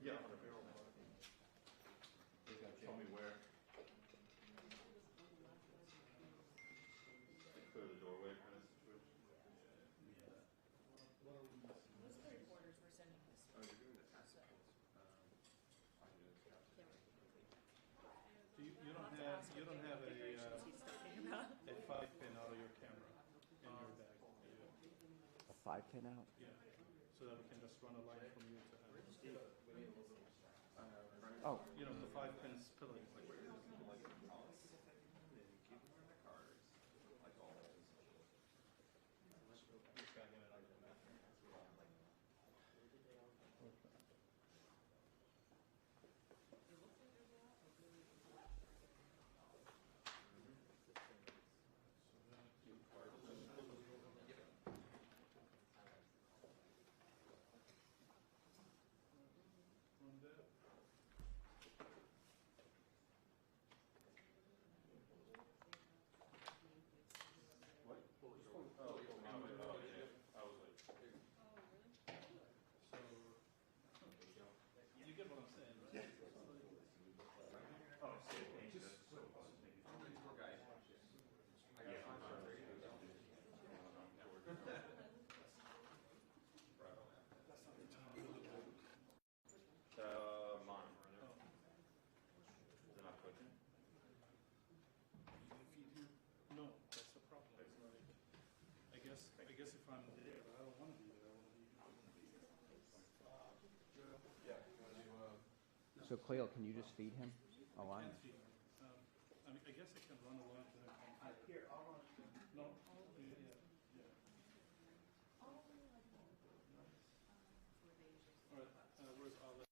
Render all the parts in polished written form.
Yeah, 100%. Tell me where. Clear the doorway kind of situation. Those are the reporters we're sending this. Oh, you're doing the task So, You don't I'll have ask what a configurations he's talking about. a 5-pin out of your camera in your bag. A 5-pin out? Yeah. So that we can just run a line from you to him. Oh, You know, the 5-pin pillar. You get what I'm saying, right? Oh, so just tour guide. The monitor. Is it not clicking? No, that's the problem. It's like, I guess if I'm there, but I don't want to be there. I want to be. Yeah. You want to so Cleo, can you just feed him a line? Can't feed him. I mean, I guess I can run a line to him. Here, I'll run. No. Yeah. All right. Where's Olive?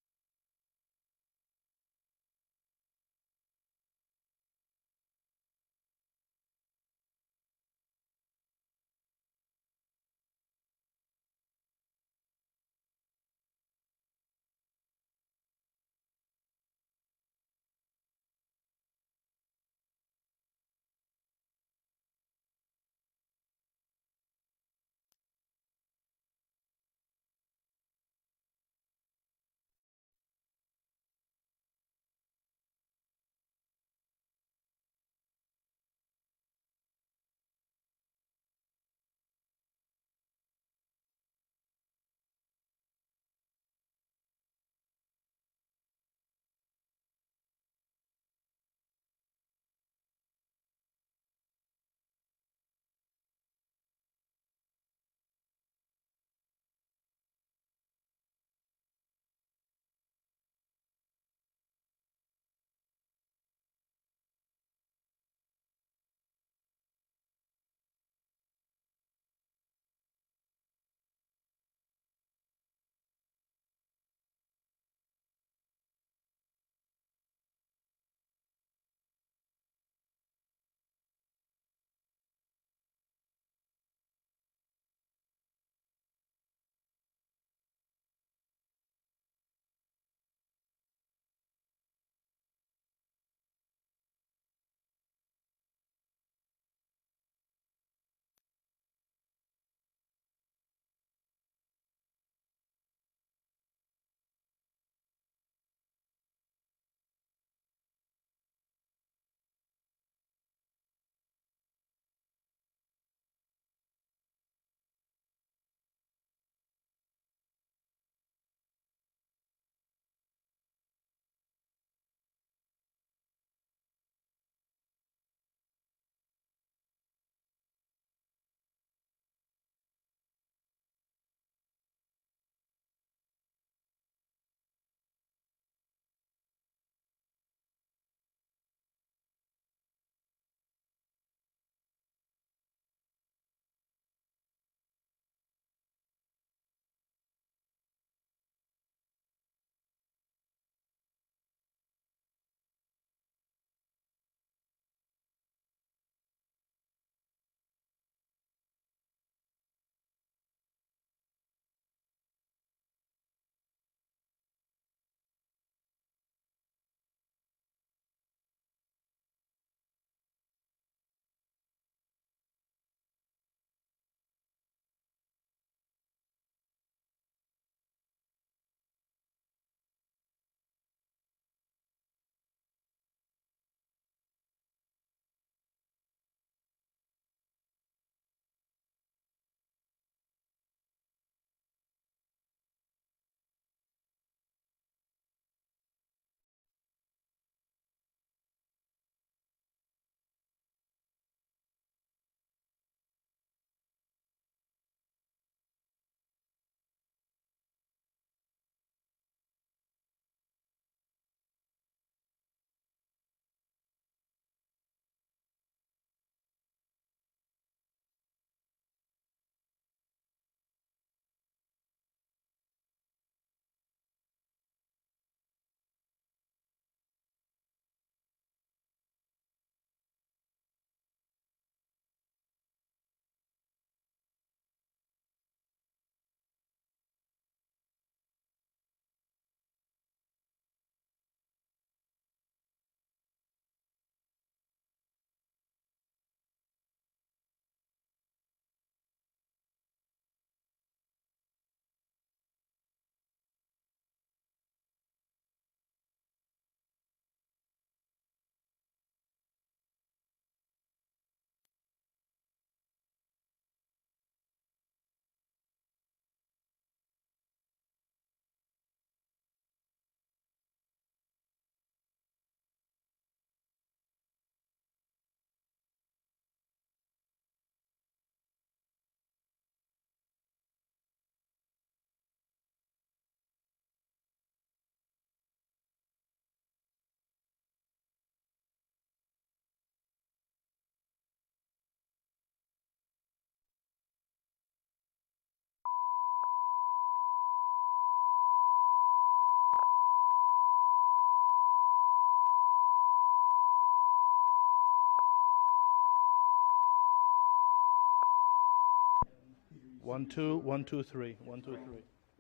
1, 2, 1, 2, 3, 1, 2, 3.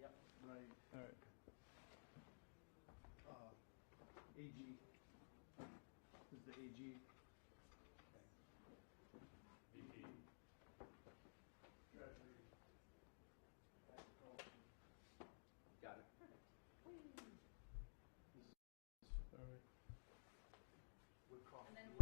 Yep. Right, all right. AG. Is the AG. VP. Treasury. Agriculture. Got it. All right. And then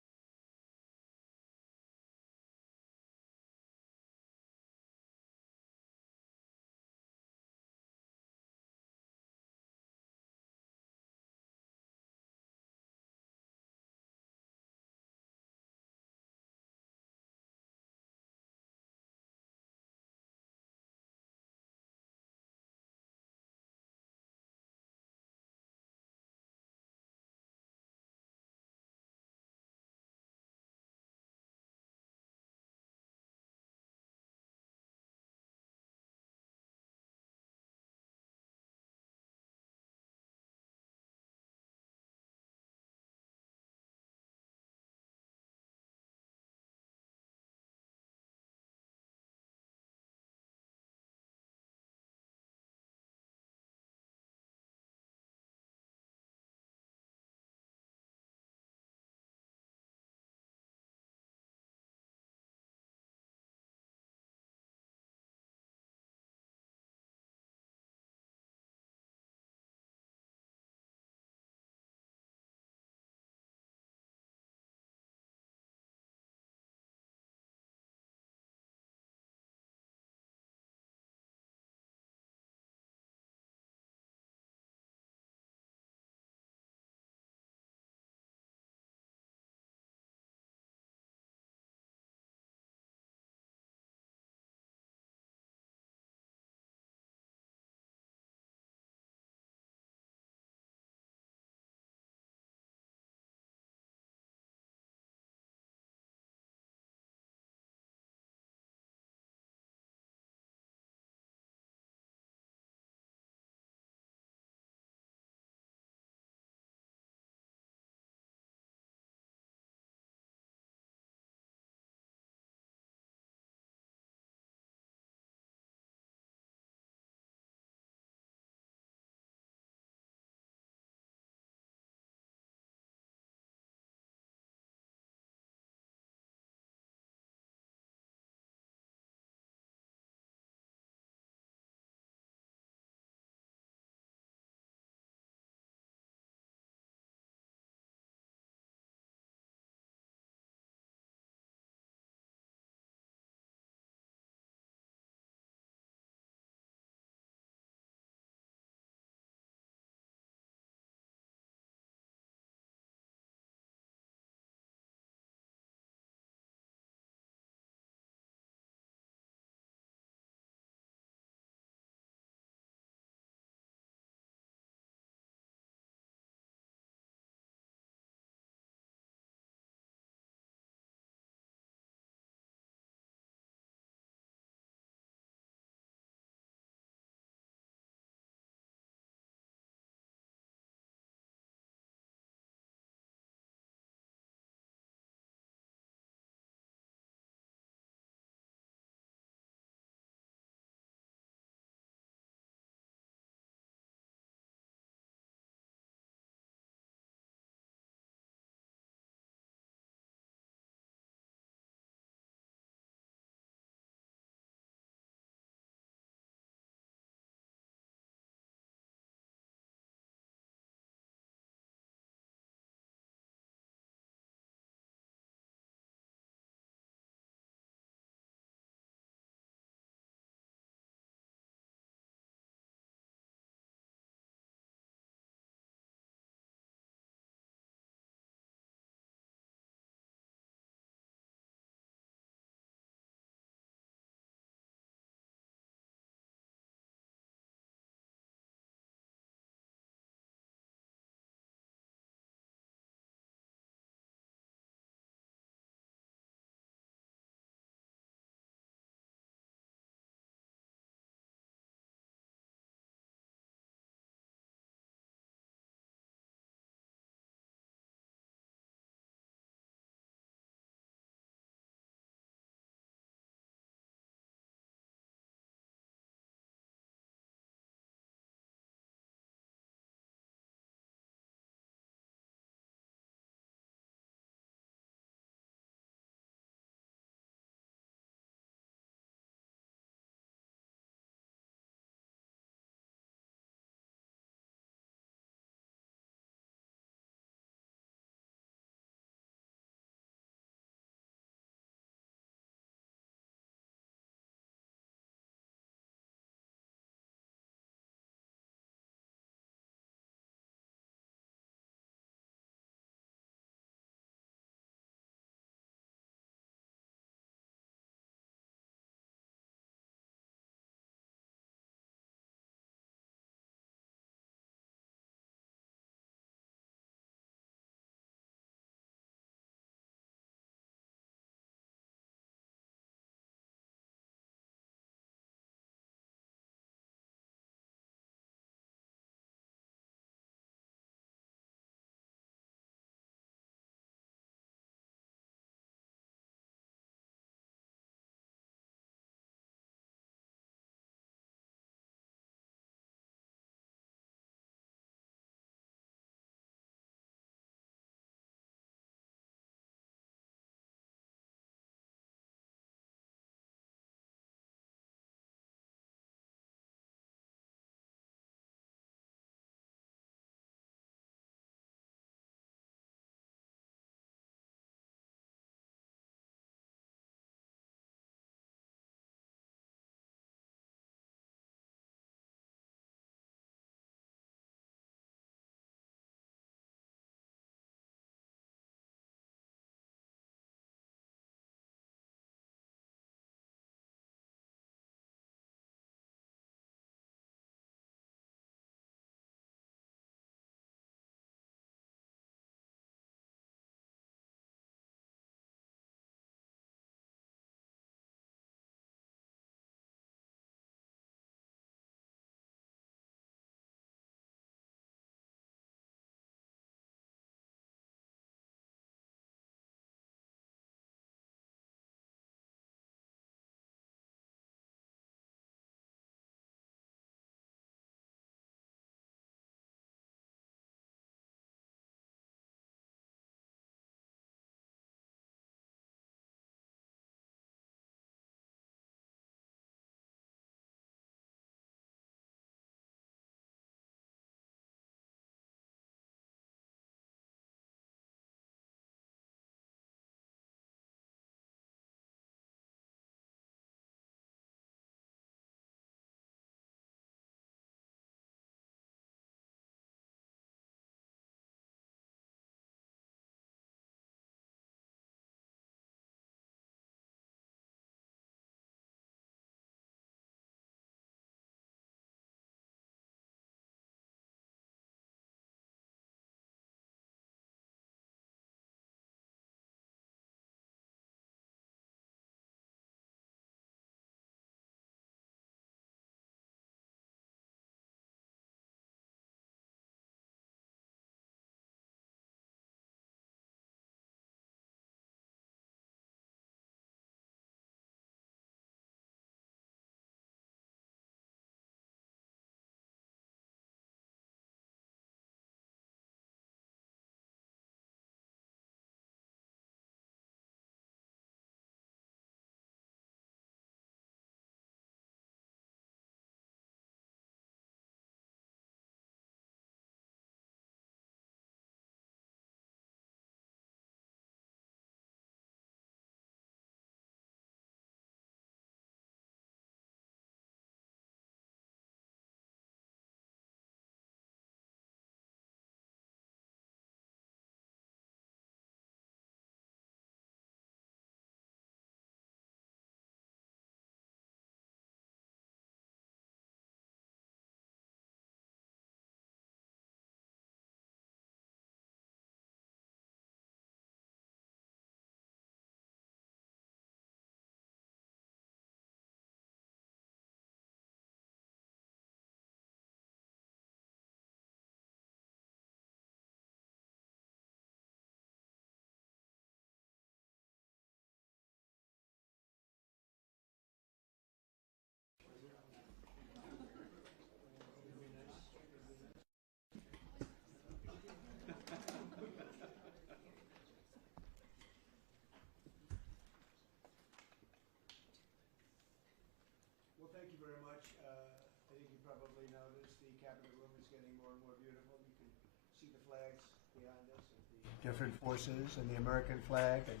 cabinet room is getting more and more beautiful. You can see the flags behind us, of the different forces, and the American flag, and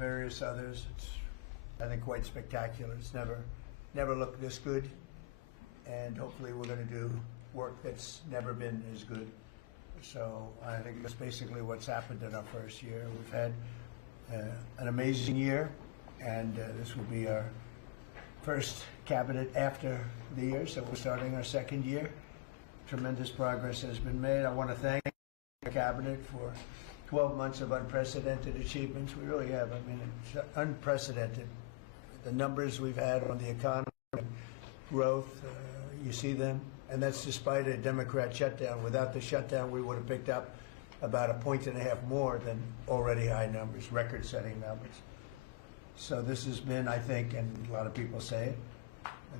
various others. It's, I think, quite spectacular. It's never looked this good, and hopefully we're going to do work that's never been as good. So I think that's basically what's happened in our first year. We've had an amazing year, and this will be our first cabinet after the year, so we're starting our second year. Tremendous progress has been made. I want to thank the cabinet for 12 months of unprecedented achievements. We really have. I mean, it's unprecedented. The numbers we've had on the economy and growth, you see them, and that's despite a Democrat shutdown. Without the shutdown, we would have picked up about 1.5 points more than already high numbers, record-setting numbers. So this has been, I think, and a lot of people say it,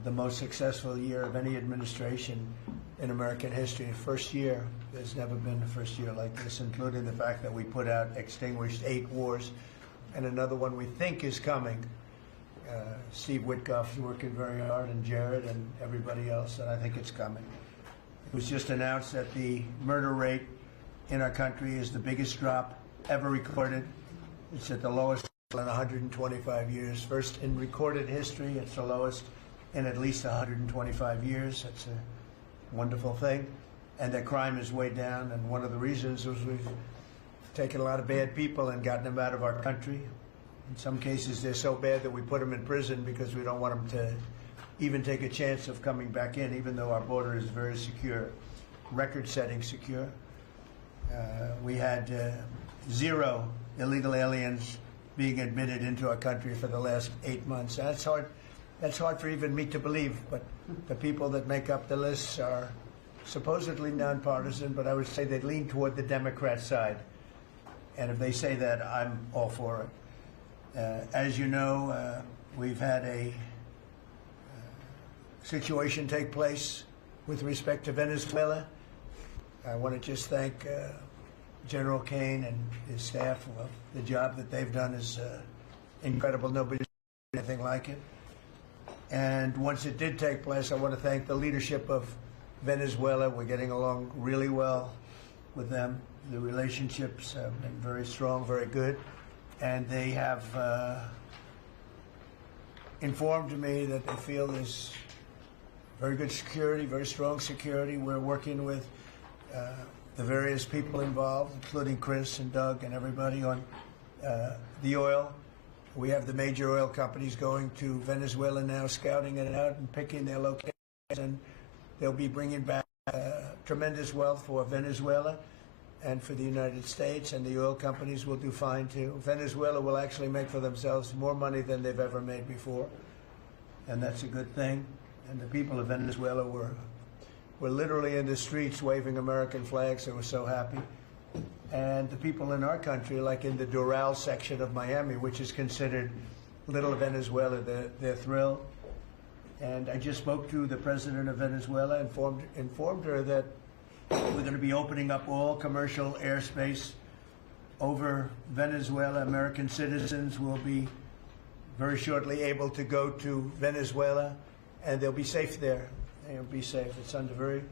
the most successful year of any administration in American history. First year, there's never been a first year like this, including the fact that we put out, extinguished 8 wars, and another one we think is coming. Steve Witkoff's working very hard, and Jared and everybody else, and I think it's coming. It was just announced that the murder rate in our country is the biggest drop ever recorded. It's at the lowest in 125 years. First in recorded history, it's the lowest in at least 125 years. It's a wonderful thing. And that crime is way down, and one of the reasons was we've taken a lot of bad people and gotten them out of our country. In some cases, they're so bad that we put them in prison because we don't want them to even take a chance of coming back in, even though our border is very secure, record-setting secure. We had 0 illegal aliens being admitted into our country for the last 8 months. That's hard for even me to believe, but the people that make up the lists are supposedly nonpartisan, but I would say they lean toward the Democrat side. And if they say that, I'm all for it. As you know, we've had a situation take place with respect to Venezuela. I want to just thank General Kane and his staff. Well, the job that they've done is incredible. Nobody's done anything like it. And once it did take place, I want to thank the leadership of Venezuela. We're getting along really well with them. The relationships have been very strong, very good. And they have informed me that they feel there's very good security, very strong security. We're working with the various people involved, including Chris and Doug and everybody on the oil. We have the major oil companies going to Venezuela now, scouting it out and picking their locations, and they'll be bringing back tremendous wealth for Venezuela and for the United States, and the oil companies will do fine too. Venezuela will actually make for themselves more money than they've ever made before, and that's a good thing. And the people of Venezuela were literally in the streets waving American flags. They were so happy. And the people in our country, like in the Doral section of Miami, which is considered little Venezuela, they're thrilled. And I just spoke to the president of Venezuela, informed her that we're going to be opening up all commercial airspace over Venezuela. American citizens will be very shortly able to go to Venezuela, and they'll be safe there. They'll be safe. It's under very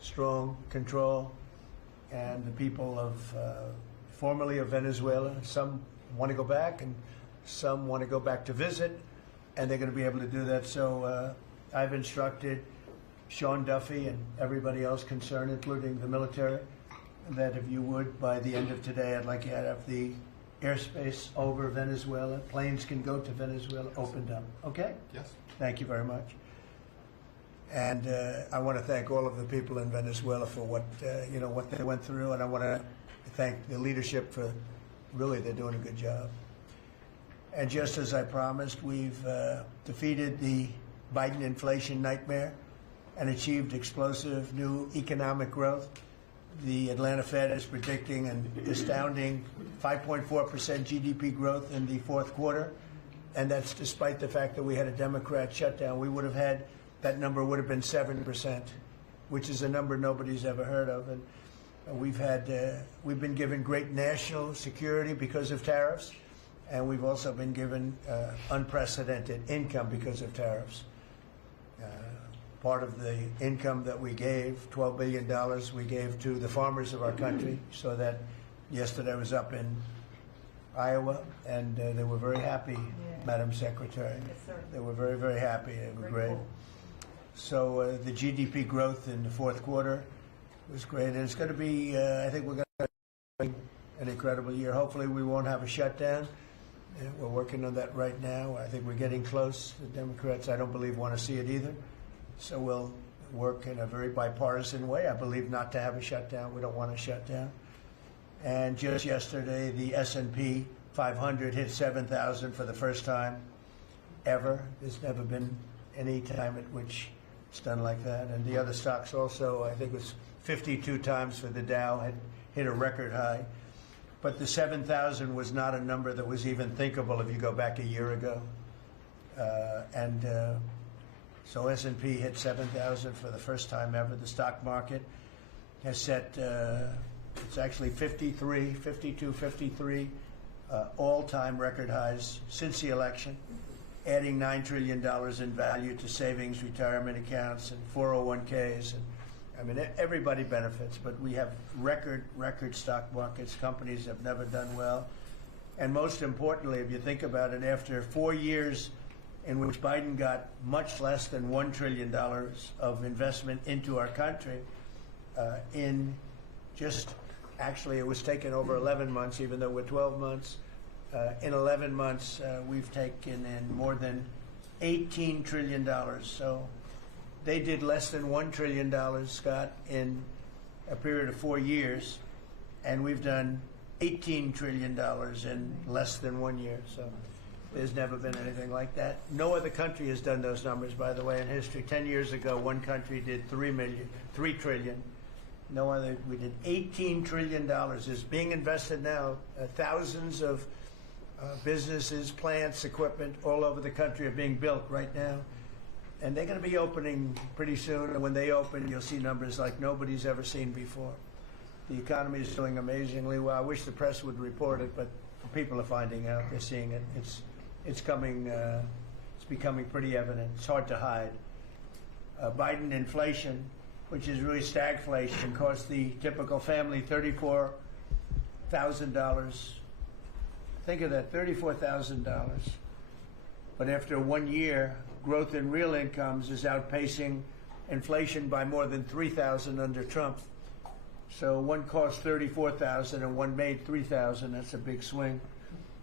strong control. And the people of formerly of Venezuela, some want to go back, and some want to go back to visit, and they're going to be able to do that. So I've instructed Sean Duffy and everybody else concerned, including the military, that if you would, by the end of today, I'd like you to have the airspace over Venezuela. Planes can go to Venezuela opened up. Okay? Yes. Thank you very much. And I want to thank all of the people in Venezuela for what they went through, and I want to thank the leadership for really they're doing a good job. And just as I promised, we've defeated the Biden inflation nightmare and achieved explosive new economic growth. The Atlanta Fed is predicting an astounding 5.4% GDP growth in the fourth quarter, and that's despite the fact that we had a Democrat shutdown. We would have had, that number would have been 7%, which is a number nobody's ever heard of. And we've been given great national security because of tariffs, and we've also been given unprecedented income because of tariffs. part of the income that we gave, $12 billion, we gave to the farmers of our country, so that yesterday I was up in Iowa, and they were very happy, Madam Secretary. Yes, sir. They were very, very happy. They were great. Grateful. So the GDP growth in the fourth quarter was great, and it's going to be, I think we're going to have an incredible year. Hopefully we won't have a shutdown. We're working on that right now. I think we're getting close. The Democrats, I don't believe, want to see it either. So we'll work in a very bipartisan way. I believe not to have a shutdown. We don't want a shutdown. And just yesterday, the S&P 500 hit 7,000 for the first time ever. There's never been any time at which it's done like that. And the other stocks also, I think it was 52 times for the Dow, had hit a record high. But the 7,000 was not a number that was even thinkable if you go back a year ago. So S&P hit 7,000 for the first time ever. The stock market has set, it's actually 53 all-time record highs since the election, adding $9 trillion in value to savings, retirement accounts, and 401ks. And I mean, everybody benefits, but we have record stock markets. Companies have never done well. And most importantly, if you think about it, after 4 years in which Biden got much less than $1 trillion of investment into our country, in just, actually it was taken over 11 months, even though we're 12 months. In 11 months, we've taken in more than $18 trillion. So they did less than $1 trillion, Scott, in a period of 4 years, and we've done $18 trillion in less than 1 year. So there's never been anything like that. No other country has done those numbers, by the way, in history. 10 years ago, one country did $3 trillion. No other. We did $18 trillion. Is being invested now. Thousands of businesses, plants, equipment all over the country are being built right now. And they're going to be opening pretty soon. And when they open, you'll see numbers like nobody's ever seen before. The economy is doing amazingly well. I wish the press would report it, but people are finding out. They're seeing it. It's coming. It's becoming pretty evident. It's hard to hide. Biden inflation, which is really stagflation, cost the typical family $34,000. Think of that, $34,000. But after 1 year, growth in real incomes is outpacing inflation by more than $3,000 under Trump. So one cost $34,000 and one made $3,000. That's a big swing.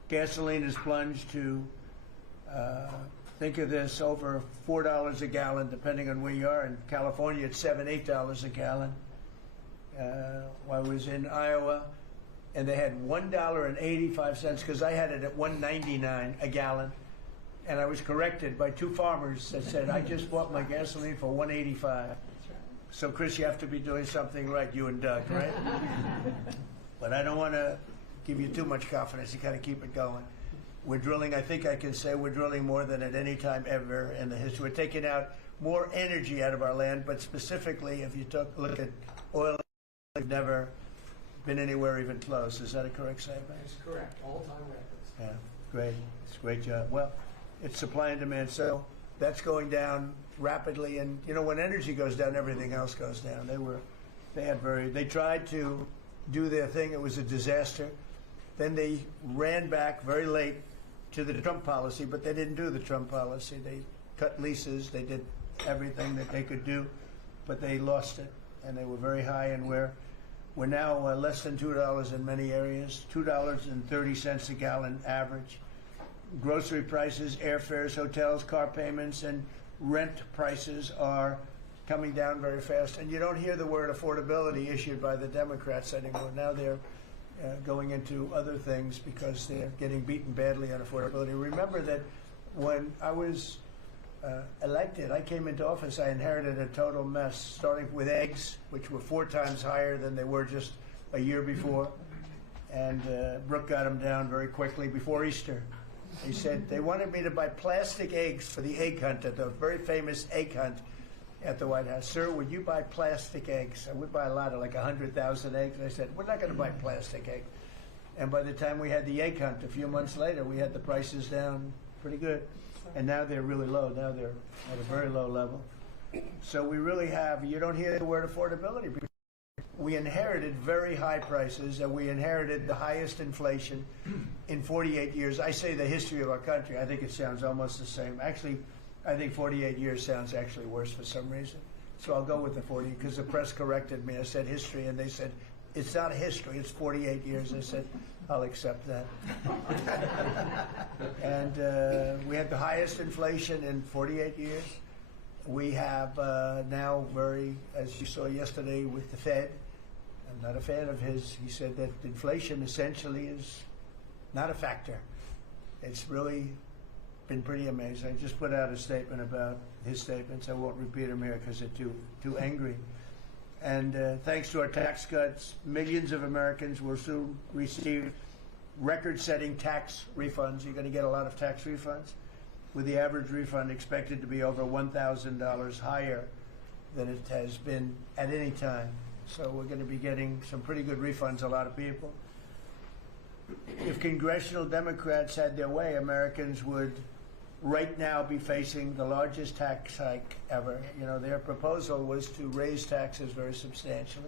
Gasoline has plunged to, think of this, over $4 a gallon, depending on where you are. In California, it's $7, $8 a gallon. I was in Iowa, and they had $1.85, because I had it at $1.99 a gallon. And I was corrected by two farmers that said, I just bought my gasoline for $1.85. So, Chris, you have to be doing something right, you and Doug, right? But I don't want to give you too much confidence. You got to keep it going. We're drilling, I think I can say we're drilling more than at any time ever in the history. We're taking out more energy out of our land, but specifically, if you look at oil, we've never been anywhere even close. Is that a correct statement? That's correct. All-time records. Yeah, great. It's a great job. Well, it's supply and demand. So that's going down rapidly. And, you know, when energy goes down, everything else goes down. They tried to do their thing. It was a disaster. Then they ran back very late to the Trump policy, but they didn't do the Trump policy. They cut leases. They did everything that they could do, but they lost it. And they were very high, and we're now less than $2 in many areas, $2.30 a gallon average. Grocery prices, airfares, hotels, car payments, and rent prices are coming down very fast. And you don't hear the word affordability issued by the Democrats anymore. Now they're going into other things because they're getting beaten badly on affordability. Remember that when I was elected, I came into office, I inherited a total mess, starting with eggs, which were 4 times higher than they were just a year before. And Brooke got them down very quickly before Easter. He said they wanted me to buy plastic eggs for the egg hunt, at the very famous egg hunt at the White House. Sir, would you buy plastic eggs? I would buy a lot, like 100,000 eggs. And I said, we're not going to buy plastic eggs. And by the time we had the egg hunt, a few months later, we had the prices down pretty good. And now they're really low. Now they're at a very low level. So we really have, you don't hear the word affordability. We inherited very high prices, and we inherited the highest inflation in 48 years. I say the history of our country. I think it sounds almost the same. Actually, I think 48 years sounds actually worse for some reason. So I'll go with the 40, because the press corrected me. I said history, and they said, it's not history, it's 48 years. I said, I'll accept that. And we had the highest inflation in 48 years. We have now as you saw yesterday with the Fed, I'm not a fan of his, he said that inflation essentially is not a factor. It's really been pretty amazing. I just put out a statement about his statements. I won't repeat them here because they're too angry. And thanks to our tax cuts, millions of Americans will soon receive record-setting tax refunds. You're going to get a lot of tax refunds, with the average refund expected to be over $1,000 higher than it has been at any time. So we're going to be getting some pretty good refunds, a lot of people. If congressional Democrats had their way, Americans would right now be facing the largest tax hike ever. You know, their proposal was to raise taxes very substantially.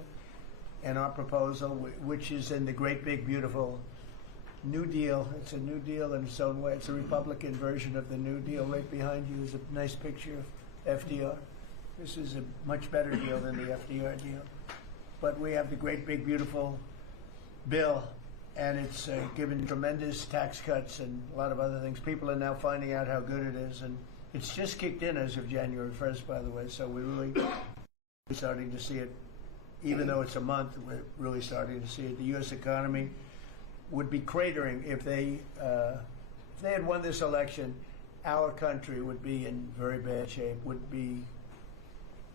And our proposal, which is in the great big beautiful New Deal, it's a New Deal in its own way. It's a Republican version of the New Deal. Right behind you is a nice picture of FDR. This is a much better deal than the FDR deal. But we have the great big beautiful bill, and it's given tremendous tax cuts and a lot of other things. People are now finding out how good it is, and it's just kicked in as of January 1st, by the way, so we're really starting to see it. Even though it's a month, we're really starting to see it. The U.S. economy would be cratering if they had won this election. Our country would be in very bad shape, would be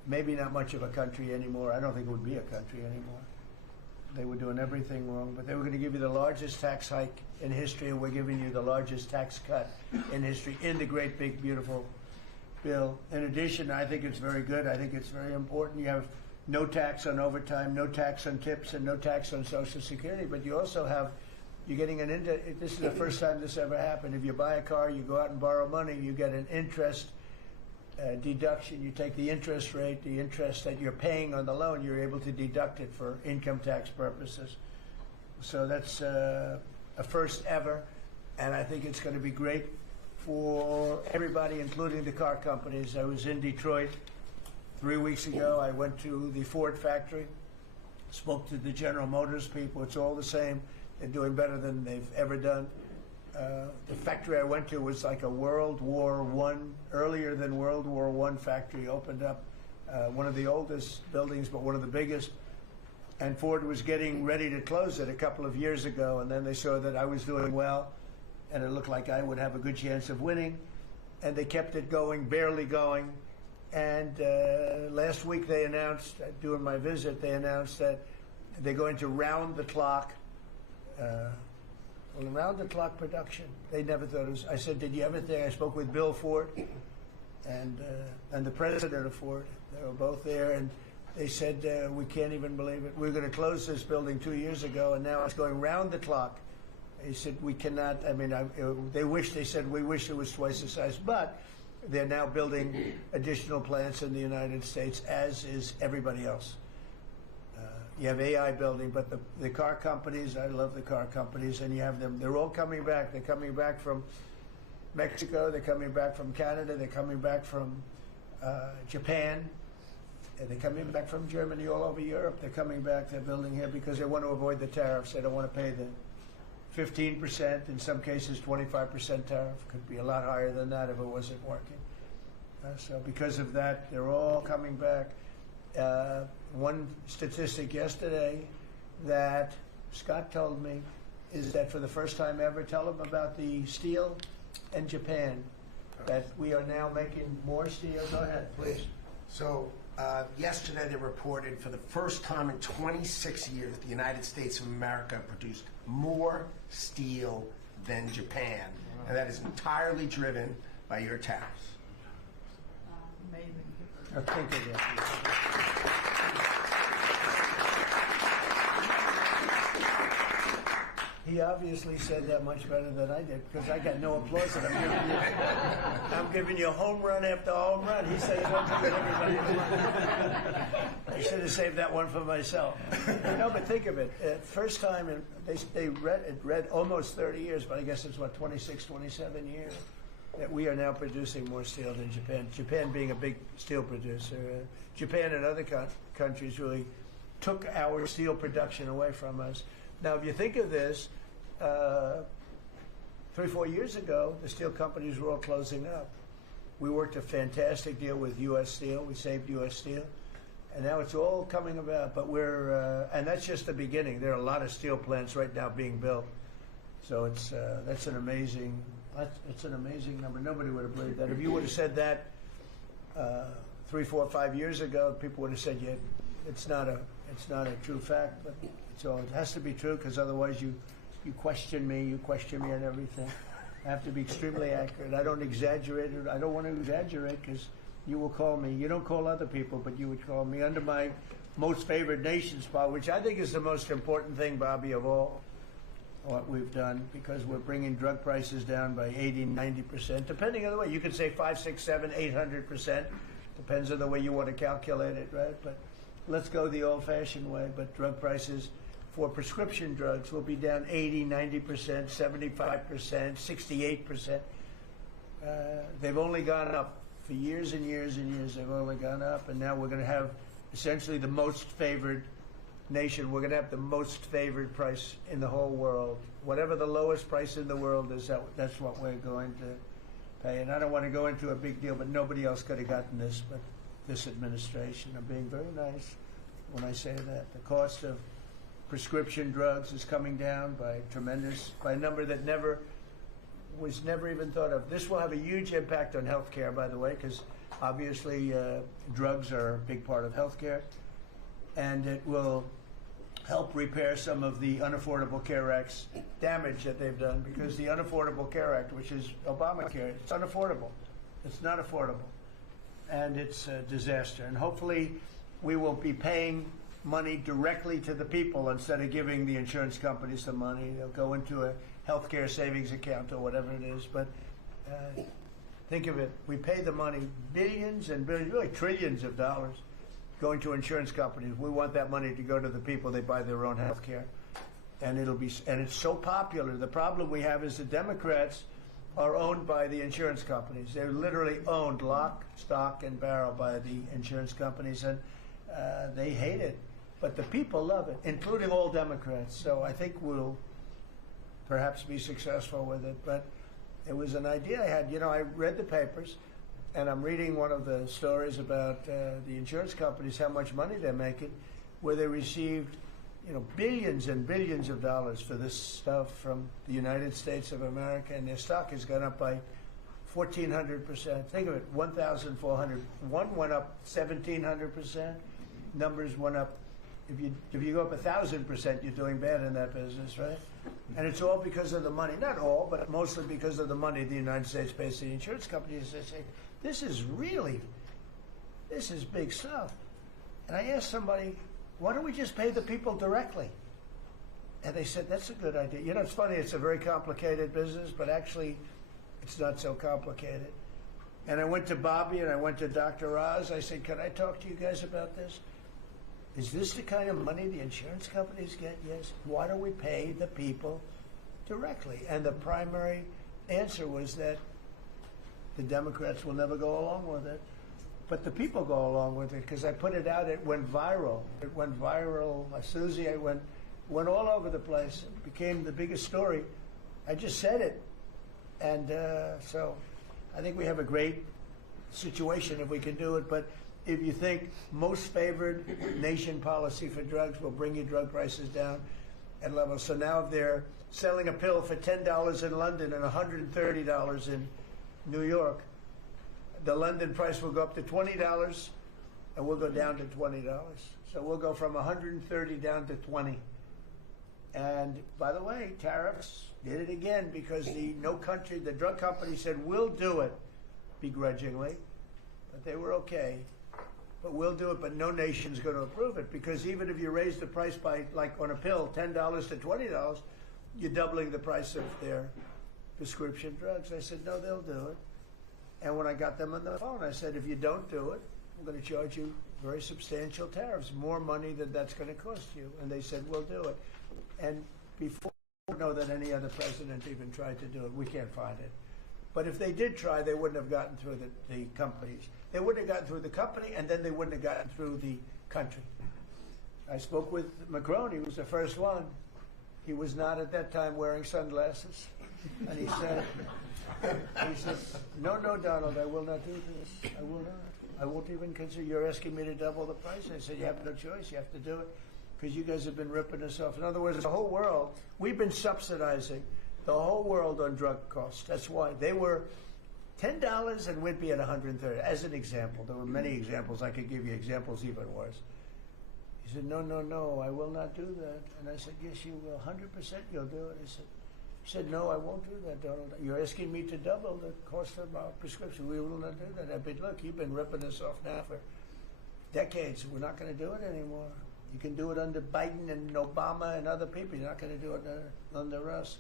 maybe not much of a country anymore. I don't think it would be a country anymore. They were doing everything wrong, but they were going to give you the largest tax hike in history, and we're giving you the largest tax cut in history in the great big beautiful bill. In addition, I think it's very good. I think it's very important. You have no tax on overtime, no tax on tips, and no tax on Social Security, but you also have, you're getting this is the first time this ever happened. If you buy a car, you go out and borrow money, you get an interest deduction. You take the interest rate, the interest that you're paying on the loan, you're able to deduct it for income tax purposes. So that's a first ever, and I think it's going to be great for everybody, including the car companies. I was in Detroit 3 weeks ago. I went to the Ford factory, spoke to the General Motors people. It's all the same. They're doing better than they've ever done. The factory I went to was like a World War I, earlier than World War I factory, opened up. One of the oldest buildings, but one of the biggest. And Ford was getting ready to close it a couple of years ago, and then they saw that I was doing well, and it looked like I would have a good chance of winning. And they kept it going, barely going. And last week they announced, during my visit, they announced that they're going to round-the-clock round-the-clock production. They never thought it was. I said, did you ever think? I spoke with Bill Ford and the president of Ford. They were both there, and they said, we can't even believe it. We were going to close this building 2 years ago, and now it's going round the clock. He said, we cannot. I mean, they said, we wish it was twice the size, but they're now building additional plants in the United States, as is everybody else. You have AI building, but the car companies, I love the car companies, and you have them. They're all coming back. They're coming back from Mexico. They're coming back from Canada. They're coming back from Japan. And they're coming back from Germany, all over Europe. They're coming back. They're building here because they want to avoid the tariffs. They don't want to pay the 15%, in some cases 25% tariff. Could be a lot higher than that if it wasn't working. So because of that, they're all coming back. One statistic yesterday that Scott told me is that for the first time ever, tell them about the steel in Japan, that we are now making more steel. Go ahead, please. So yesterday they reported for the first time in 26 years the United States of America produced more steel than Japan. And that is entirely driven by your tariffs. Amazing. Thank you. He obviously said that much better than I did because I got no applause. And I'm giving you home run after home run. He said he wants to give everybody the money. I should have saved that one for myself. No, but think of it. First time, they read almost 30 years, but I guess it's what, 26, 27 years, that we are now producing more steel than Japan. Japan being a big steel producer. Japan and other countries really took our steel production away from us. Now, if you think of this, 3 or 4 years ago, the steel companies were all closing up. We worked a fantastic deal with U.S. Steel. We saved U.S. Steel. And now it's all coming about. But and that's just the beginning. There are a lot of steel plants right now being built. So that's an amazing number. Nobody would have believed that. If you would have said that 3, 4, 5 years ago, people would have said, yeah, it's not a true fact. But so it has to be true, because otherwise you question me on everything. I have to be extremely accurate. I don't exaggerate it. I don't want to exaggerate, because you will call me. You don't call other people, but you would call me under my most favored nation spot, which I think is the most important thing, Bobby, of all what we've done, because we're bringing drug prices down by 80, 90%, depending on the way. You could say 5, 6, 7, 800%. Depends on the way you want to calculate it, right? But let's go the old-fashioned way. But drug prices for prescription drugs will be down 80, 90%, 75%, 68%. They've only gone up for years and years and years. They've only gone up, and now we're going to have essentially the most favored nation. We're going to have the most favored price in the whole world. Whatever the lowest price in the world is, that's what we're going to pay. And I don't want to go into a big deal, but nobody else could have gotten this but this administration. I'm being very nice when I say that. The cost of prescription drugs is coming down by a number that was never even thought of. This will have a huge impact on healthcare, by the way, because obviously drugs are a big part of healthcare, and it will help repair some of the Unaffordable Care Act's damage that they've done, because the Unaffordable Care Act, which is Obamacare, it's unaffordable. It's not affordable, and it's a disaster. And hopefully we will be paying money directly to the people instead of giving the insurance companies the money. They'll go into a healthcare savings account or whatever it is. But think of it. We pay the money, billions and billions, really trillions of dollars, going to insurance companies. We want that money to go to the people. They buy their own health care. And it's so popular. The problem we have is the Democrats are owned by the insurance companies. They're literally owned lock, stock, and barrel by the insurance companies, and they hate it. But the people love it, including all Democrats. So I think we'll perhaps be successful with it. But it was an idea I had. I read the papers, and I'm reading one of the stories about the insurance companies, how much money they're making, where they received billions and billions of dollars for this stuff from the United States of America, and their stock has gone up by 1,400%. Think of it, 1,400. One went up 1,700%. Numbers went up. If you go up 1,000%, you're doing bad in that business, right? And it's all because of the money. Not all, but mostly because of the money the United States pays to the insurance companies. They say, this is big stuff. And I asked somebody, why don't we just pay the people directly? And they said, that's a good idea. It's funny, it's a very complicated business, but actually it's not so complicated. And I went to Bobby and I went to Dr. Oz. I said, can I talk to you guys about this? Is this the kind of money the insurance companies get? Yes. Why don't we pay the people directly? And the primary answer was that the Democrats will never go along with it. But the people go along with it, because I put it out. It went viral. It went viral. Susie, I went all over the place. It became the biggest story. I just said it. And so I think we have a great situation if we can do it. But if you think most favored nation policy for drugs will bring your drug prices down at levels. So now if they're selling a pill for $10 in London and $130 in New York, the London price will go up to $20 and we'll go down to $20. So we'll go from 130 down to 20. And by the way, tariffs did it again, because the drug company said, we'll do it begrudgingly, but they were okay. But we'll do it, but no nation's going to approve it, because even if you raise the price by, like on a pill, $10 to $20, you're doubling the price of their prescription drugs. I said, no, they'll do it. And when I got them on the phone, I said, if you don't do it, I'm going to charge you very substantial tariffs, more money than that's going to cost you. And they said, we'll do it. And before I know that any other president even tried to do it, we can't find it. But if they did try, they wouldn't have gotten through the companies. They wouldn't have gotten through the company, and then they wouldn't have gotten through the country. I spoke with Macron. He was the first one. He was not at that time wearing sunglasses. And he said, no, Donald, I will not do this. I will not. I won't even consider. You're asking me to double the price. I said, you have no choice. You have to do it because you guys have been ripping us off. In other words, the whole world, we've been subsidizing the whole world on drug costs. That's why they were $10 and we'd be at 130. As an example, there were many examples. I could give you examples even worse. He said, no, I will not do that. And I said, yes, you will. 100% you'll do it. He said, no, I won't do that, Donald. You're asking me to double the cost of our prescription. We will not do that. I said, look, you've been ripping us off now for decades. We're not going to do it anymore. You can do it under Biden and Obama and other people. You're not going to do it under us.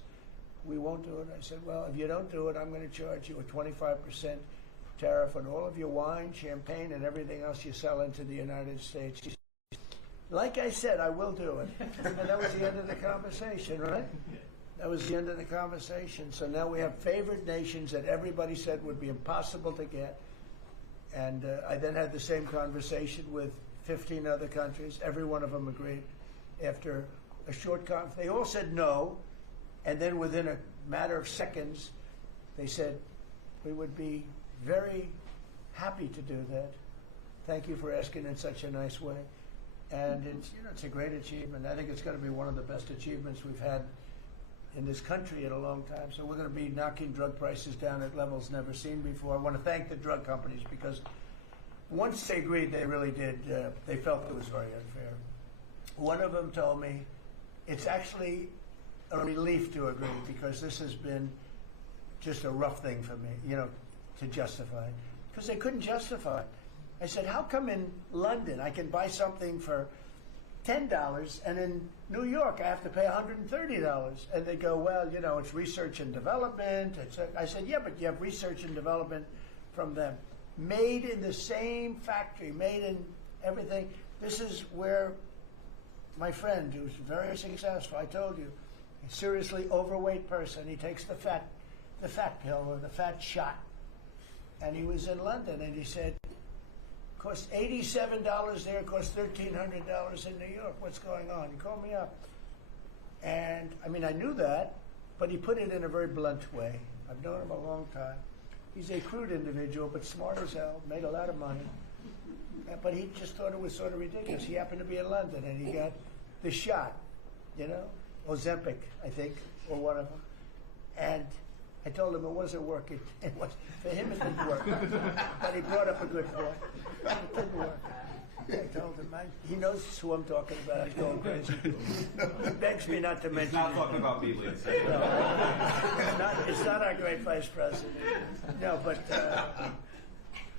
We won't do it. I said, well, if you don't do it, I'm going to charge you a 25% tariff on all of your wine, champagne, and everything else you sell into the United States. Like I said, I will do it. And that was the end of the conversation, right? That was the end of the conversation. So now we have favored nations that everybody said would be impossible to get. And I then had the same conversation with 15 other countries. Every one of them agreed. After a short conference, they all said no. And then within a matter of seconds, they said, we would be very happy to do that. Thank you for asking in such a nice way. And it's a great achievement. I think it's going to be one of the best achievements we've had in this country in a long time. So we're going to be knocking drug prices down at levels never seen before. I want to thank the drug companies because once they agreed, they really did. They felt it was very unfair. One of them told me it's actually a relief to agree because this has been just a rough thing for me, to justify it. Because they couldn't justify it. I said, how come in London I can buy something for $10 and in New York I have to pay $130? And they go, well, it's research and development. I said, yeah, but you have research and development from them. Made in the same factory, made in everything. This is where my friend, who's very successful, I told you, a seriously overweight person, he takes the fat pill or the fat shot. And he was in London and he said, cost $87 there, cost $1,300 in New York. What's going on? He called me up. And, I knew that, but he put it in a very blunt way. I've known him a long time. He's a crude individual, but smart as hell, made a lot of money. But he just thought it was sort of ridiculous. He happened to be in London, and he got the shot, Ozempic, I think, or one of them. And I told him it wasn't working. For him, it didn't work. But he brought up a good point. It didn't work. I told him, he knows who I'm talking about. He's going crazy. He begs me not to mention He's not talking name. about me, Lance. No, it's not our great vice president. No, but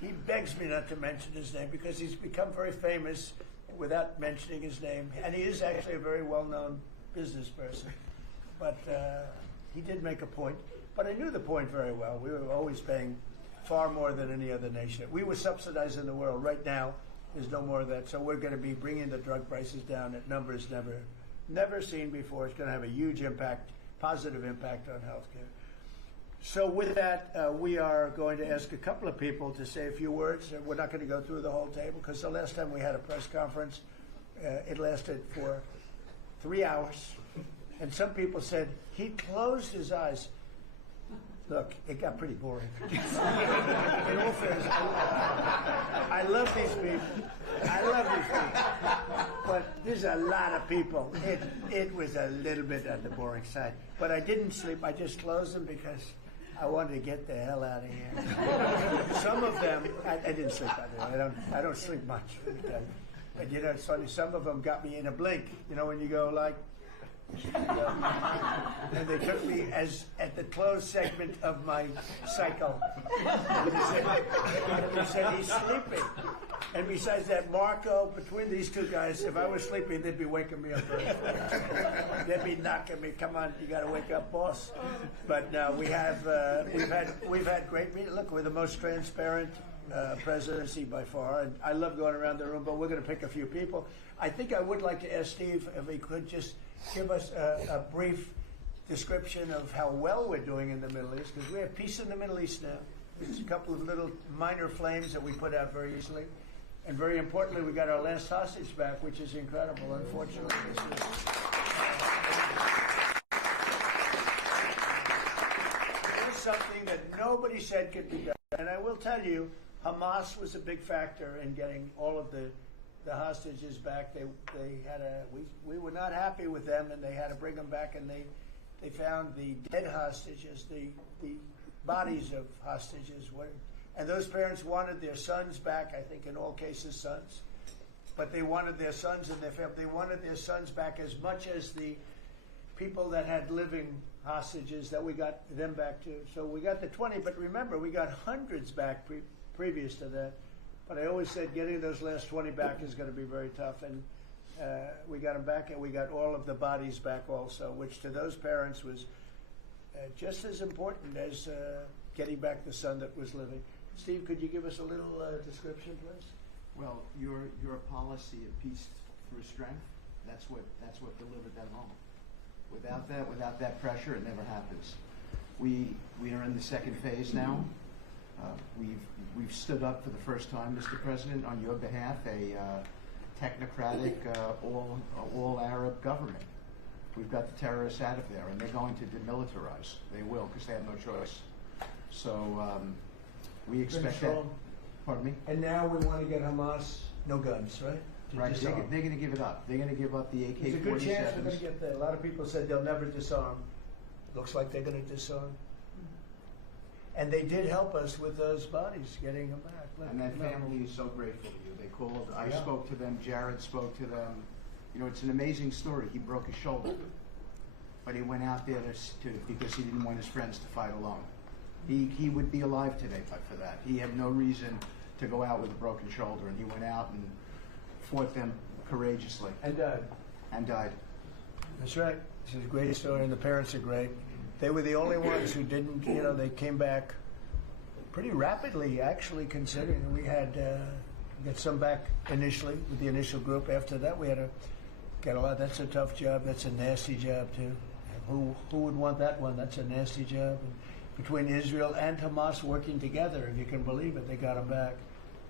he begs me not to mention his name because he's become very famous without mentioning his name. And he is actually a very well-known business person. But he did make a point. But I knew the point very well. We were always paying far more than any other nation. We were subsidizing the world. Right now, there's no more of that. So we're going to be bringing the drug prices down at numbers never seen before. It's going to have a huge impact, positive impact on healthcare. So with that, we are going to ask a couple of people to say a few words. We're not going to go through the whole table because the last time we had a press conference, it lasted for 3 hours. And some people said he closed his eyes. Look, it got pretty boring. In all fairness, I love these people. But there's a lot of people. It was a little bit on the boring side. But I didn't sleep. I just closed them because I wanted to get the hell out of here. Some of them, I didn't sleep, by the way. I don't sleep much. But it's funny. Some of them got me in a blink. When you go like, And they took me as at the closed segment of my cycle. And they said, he's sleeping. And besides that, Marco, between these two guys, if I was sleeping, they'd be waking me up. They'd be knocking me. Come on, you got to wake up, boss. But no, we've had great meetings. Look, we're the most transparent presidency by far, and I love going around the room. But we're going to pick a few people. I think I would like to ask Steve if he could just give us a brief description of how well we're doing in the Middle East, because we have peace in the Middle East now. There's a couple of little minor flames that we put out very easily. And very importantly, we got our last hostage back, which is incredible. Unfortunately, it was something that nobody said could be done. And I will tell you, Hamas was a big factor in getting all of the hostages back. They had we were not happy with them, and they had to bring them back. And they found the dead hostages, the bodies of hostages. And those parents wanted their sons back, I think in all cases sons. But they wanted their sons and their family. They wanted their sons back as much as the people that had living hostages that we got them back too. So we got the 20, but remember, we got hundreds back previous to that. But I always said getting those last 20 back is going to be very tough. And we got them back, and we got all of the bodies back also, which to those parents was just as important as getting back the son that was living. Steve, could you give us a little description, please? Well, your policy of peace through strength, that's what delivered that home. Without that pressure, it never happens. We are in the second phase now. We've stood up for the first time, Mr. President, on your behalf, a technocratic, all Arab government. We've got the terrorists out of there, and they're going to demilitarize. They will, because they have no choice. So we expect that. Pardon me? And now we want to get Hamas no guns, right? Right. They're going to give it up. They're going to give up the AK-47s. There's a good chance we're going to get there. A lot of people said they'll never disarm. Looks like they're going to disarm. And they did help us with those bodies, getting them back. And that family is so grateful to you. They called. I spoke to them. Jared spoke to them. You know, it's an amazing story. He broke his shoulder, but he went out there because he didn't want his friends to fight alone. He would be alive today but for that. He had no reason to go out with a broken shoulder, and he went out and fought them courageously. And died. And died. That's right. It's a great story, and the parents are great. They were the only ones who didn't, they came back pretty rapidly, actually, considering we had got some back initially with the initial group. After that, we had to get a lot. That's a tough job. That's a nasty job, too. Who would want that one? That's a nasty job. And between Israel and Hamas working together, if you can believe it, they got them back.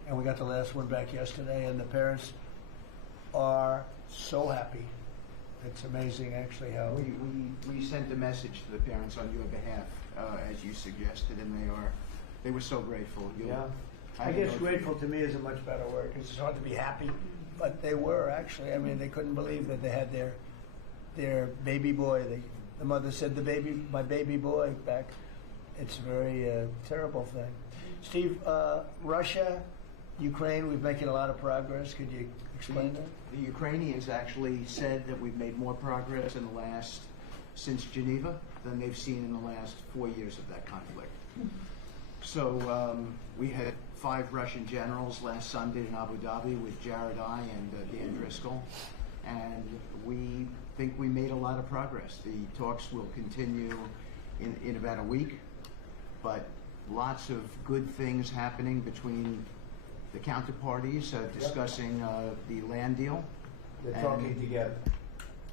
And we got the last one back yesterday, and the parents are so happy. It's amazing, actually, how we sent a message to the parents on your behalf, as you suggested, and they were so grateful. I guess grateful to me is a much better word, because it's hard to be happy, but they were actually. I mean, they couldn't believe that they had their baby boy. The mother said, my baby boy back. It's a very terrible thing. Steve, Russia, Ukraine, we're making a lot of progress. Could you explain that? The Ukrainians actually said that we've made more progress since Geneva than they've seen in the last 4 years of that conflict. So we had 5 Russian generals last Sunday in Abu Dhabi with Jared and Dan Driscoll, and we think we made a lot of progress. The talks will continue in about a week, but lots of good things happening between the counterparties discussing the land deal. They're talking together.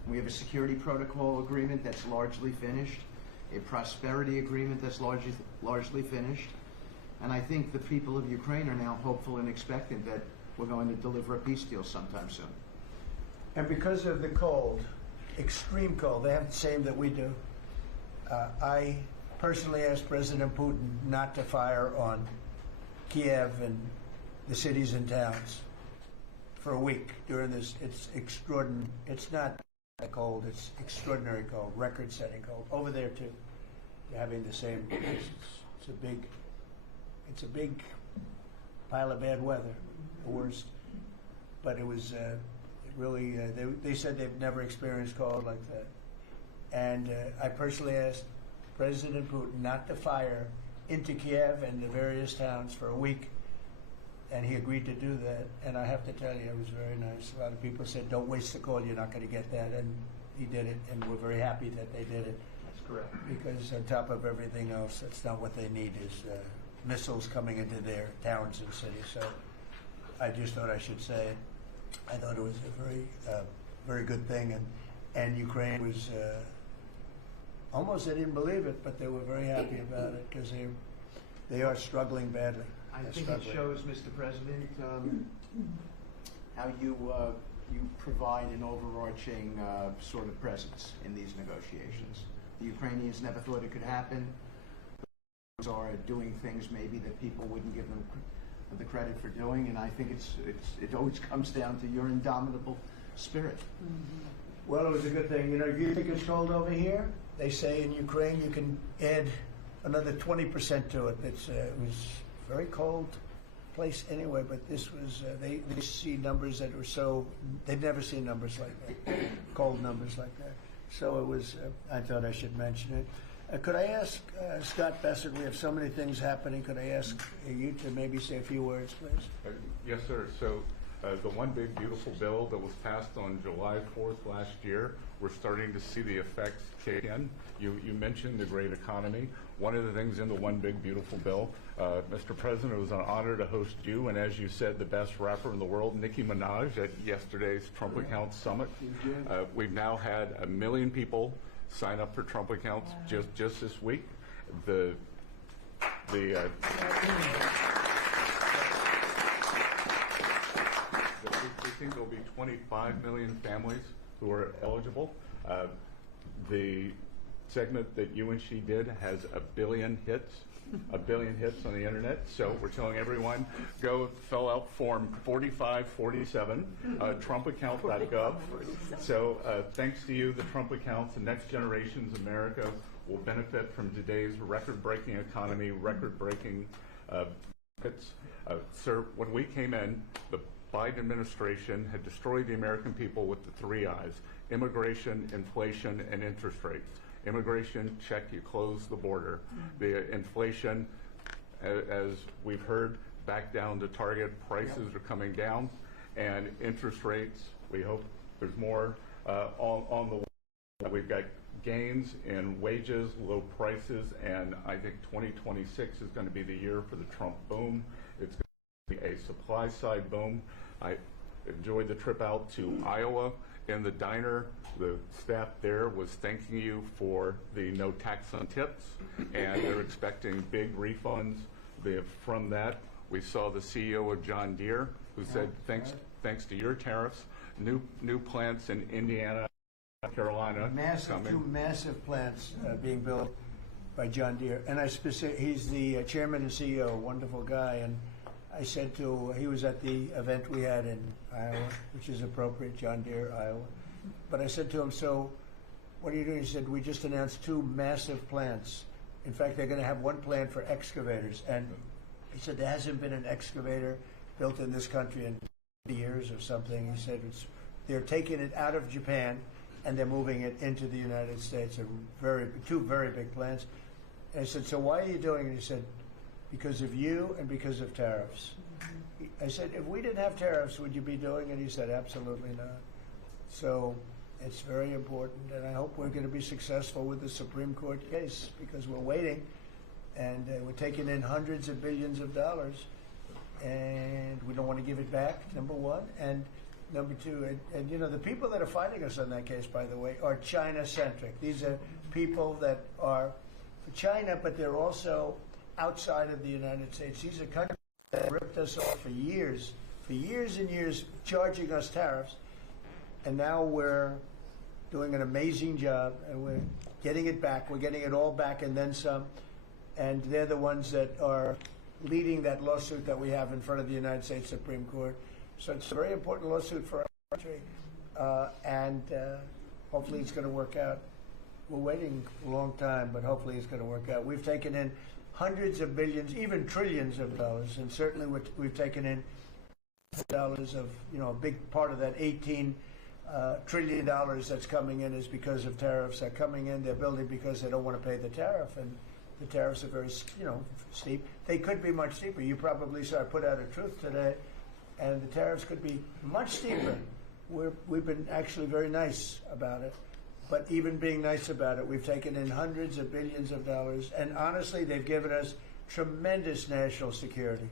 We have a security protocol agreement that's largely finished, a prosperity agreement that's largely finished, and I think the people of Ukraine are now hopeful and expectant that we're going to deliver a peace deal sometime soon. And because of the cold, extreme cold, they have the same that we do. I personally asked President Putin not to fire on Kiev and the cities and towns for a week during this. It's extraordinary. It's not cold. It's extraordinary cold, record-setting cold. Over there too, they're having the same. It's a big pile of bad weather, the worst. But it was really. They said they've never experienced cold like that. And I personally asked President Putin not to fire into Kiev and the various towns for a week, and he agreed to do that. And I have to tell you, it was very nice. A lot of people said, don't waste the call, you're not going to get that. And he did it, and we're very happy that they did it. That's correct. Because on top of everything else, that's not what they need is missiles coming into their towns and cities. So I just thought I should say it. I thought it was a very, very good thing. And Ukraine was almost, they didn't believe it, but they were very happy about it because they are struggling badly. I They're think struggling. it shows, Mr. President, how you provide an overarching sort of presence in these negotiations. The Ukrainians never thought it could happen. They are doing things maybe that people wouldn't give them the credit for doing, and I think it always comes down to your indomitable spirit. Well, it was a good thing. You know, if you think it's cold over here, they say in Ukraine you can add another 20% to it. It was very cold place anyway, but this was, they see numbers that were so, they've never seen numbers like that, cold numbers like that. So it was, I thought I should mention it. Could I ask Scott Bessert, we have so many things happening, could I ask you to maybe say a few words, please? Yes, sir. So the one big beautiful bill that was passed on July 4th last year, we're starting to see the effects kick in. You mentioned the great economy. One of the things in the one big beautiful bill, Mr. President, it was an honor to host you, and as you said, the best rapper in the world, Nicki Minaj, at yesterday's Trump Accounts Summit. We've now had 1 million people sign up for Trump Accounts just this week. We think there'll be 25 million families who are eligible. The segment that you and she did has 1 billion hits. 1 billion hits on the internet. So we're telling everyone, go fill out form 4547, trumpaccount.gov. So thanks to you, the Trump accounts, the next generation's America will benefit from today's record-breaking economy, record-breaking hits. Sir, when we came in, the Biden administration had destroyed the American people with the 3 I's: immigration, inflation, and interest rates. Immigration, check, you close the border. The inflation, as we've heard, back down to target. Prices are coming down. And interest rates, we hope there's more on the way. We've got gains in wages, low prices, and I think 2026 is going to be the year for the Trump boom. It's going to be a supply side boom. I enjoyed the trip out to Iowa. In the diner, the staff there was thanking you for the no tax on tips, and they're expecting big refunds from that. We saw the CEO of John Deere, who said, thanks to your tariffs, new plants in Indiana, North Carolina. Two massive plants being built by John Deere. And he's the chairman and CEO, wonderful guy. And I said he was at the event we had in Iowa, which is appropriate, John Deere, Iowa. But I said to him, so what are you doing? He said, we just announced 2 massive plants. In fact, they're going to have 1 plant for excavators. And he said, there hasn't been an excavator built in this country in 50 years or something. He said, they're taking it out of Japan and they're moving it into the United States. 2 very big plants. And I said, so why are you doing it? He said, because of you and because of tariffs. I said, if we didn't have tariffs, would you be doing it? He said, absolutely not. So it's very important, and I hope we're going to be successful with the Supreme Court case because we're waiting, and we're taking in hundreds of billions of dollars, and we don't want to give it back, number one. And number two, and you know, the people that are fighting us on that case, by the way, are China-centric. These are people that are for China, but they're also outside of the United States. These are countries that ripped us off for years and years, charging us tariffs. And now we're doing an amazing job, and we're getting it back. We're getting it all back and then some. And they're the ones that are leading that lawsuit that we have in front of the United States Supreme Court. So it's a very important lawsuit for our country. And hopefully it's going to work out. We're waiting a long time, but hopefully it's going to work out. We've taken in hundreds of billions, even trillions of dollars, and certainly we've taken in dollars of, you know, a big part of that 18 trillion that's coming in is because of tariffs are coming in. They're building because they don't want to pay the tariff, and the tariffs are very, steep. They could be much steeper. You probably saw I put out a truth today, and the tariffs could be much steeper. We've been actually very nice about it, but even being nice about it, we've taken in hundreds of billions of dollars, and honestly, they've given us tremendous national security.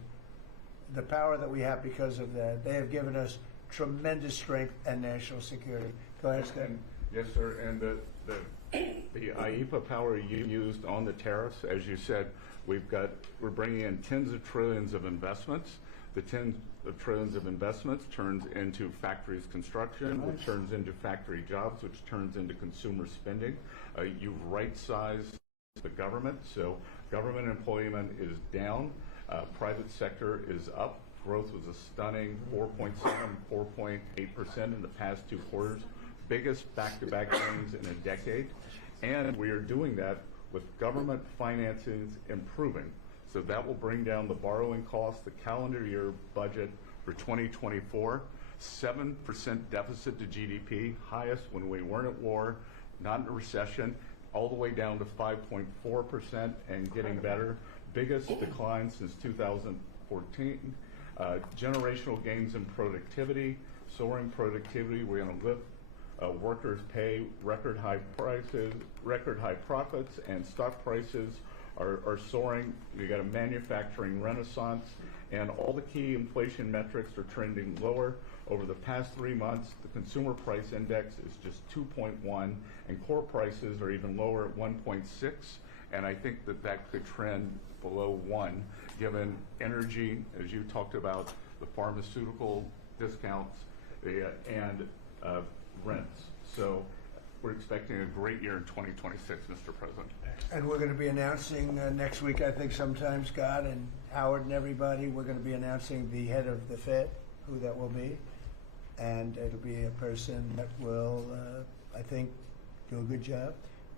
The power that we have because of that, they have given us tremendous strength and national security. Go ahead, Scott. Yes, sir. And the IEPA power you used on the tariffs, as you said, we're bringing in tens of trillions of investments. The tens of trillions of investments turns into factories construction, which turns into factory jobs, which turns into consumer spending. You've right-sized the government, so government employment is down. Private sector is up. Growth was a stunning 4.7, 4.8% in the past 2 quarters. Biggest back-to-back gains in a decade. And we are doing that with government finances improving. So that will bring down the borrowing costs. The calendar year budget for 2024, 7% deficit to GDP, highest when we weren't at war, not in a recession, all the way down to 5.4% and getting better. Biggest decline since 2014. Generational gains in productivity, soaring productivity. We're going to lift workers' pay, record high prices, record high profits, and stock prices are soaring. We got a manufacturing renaissance, and all the key inflation metrics are trending lower. Over the past 3 months, the consumer price index is just 2.1, and core prices are even lower at 1.6. And I think that could trend below 1, given energy, as you talked about, the pharmaceutical discounts, and rents. So we're expecting a great year in 2026, Mr. President. And we're going to be announcing next week, I think sometime, Scott and Howard and everybody, we're going to be announcing the head of the Fed, who that will be. And it'll be a person that will, I think, do a good job.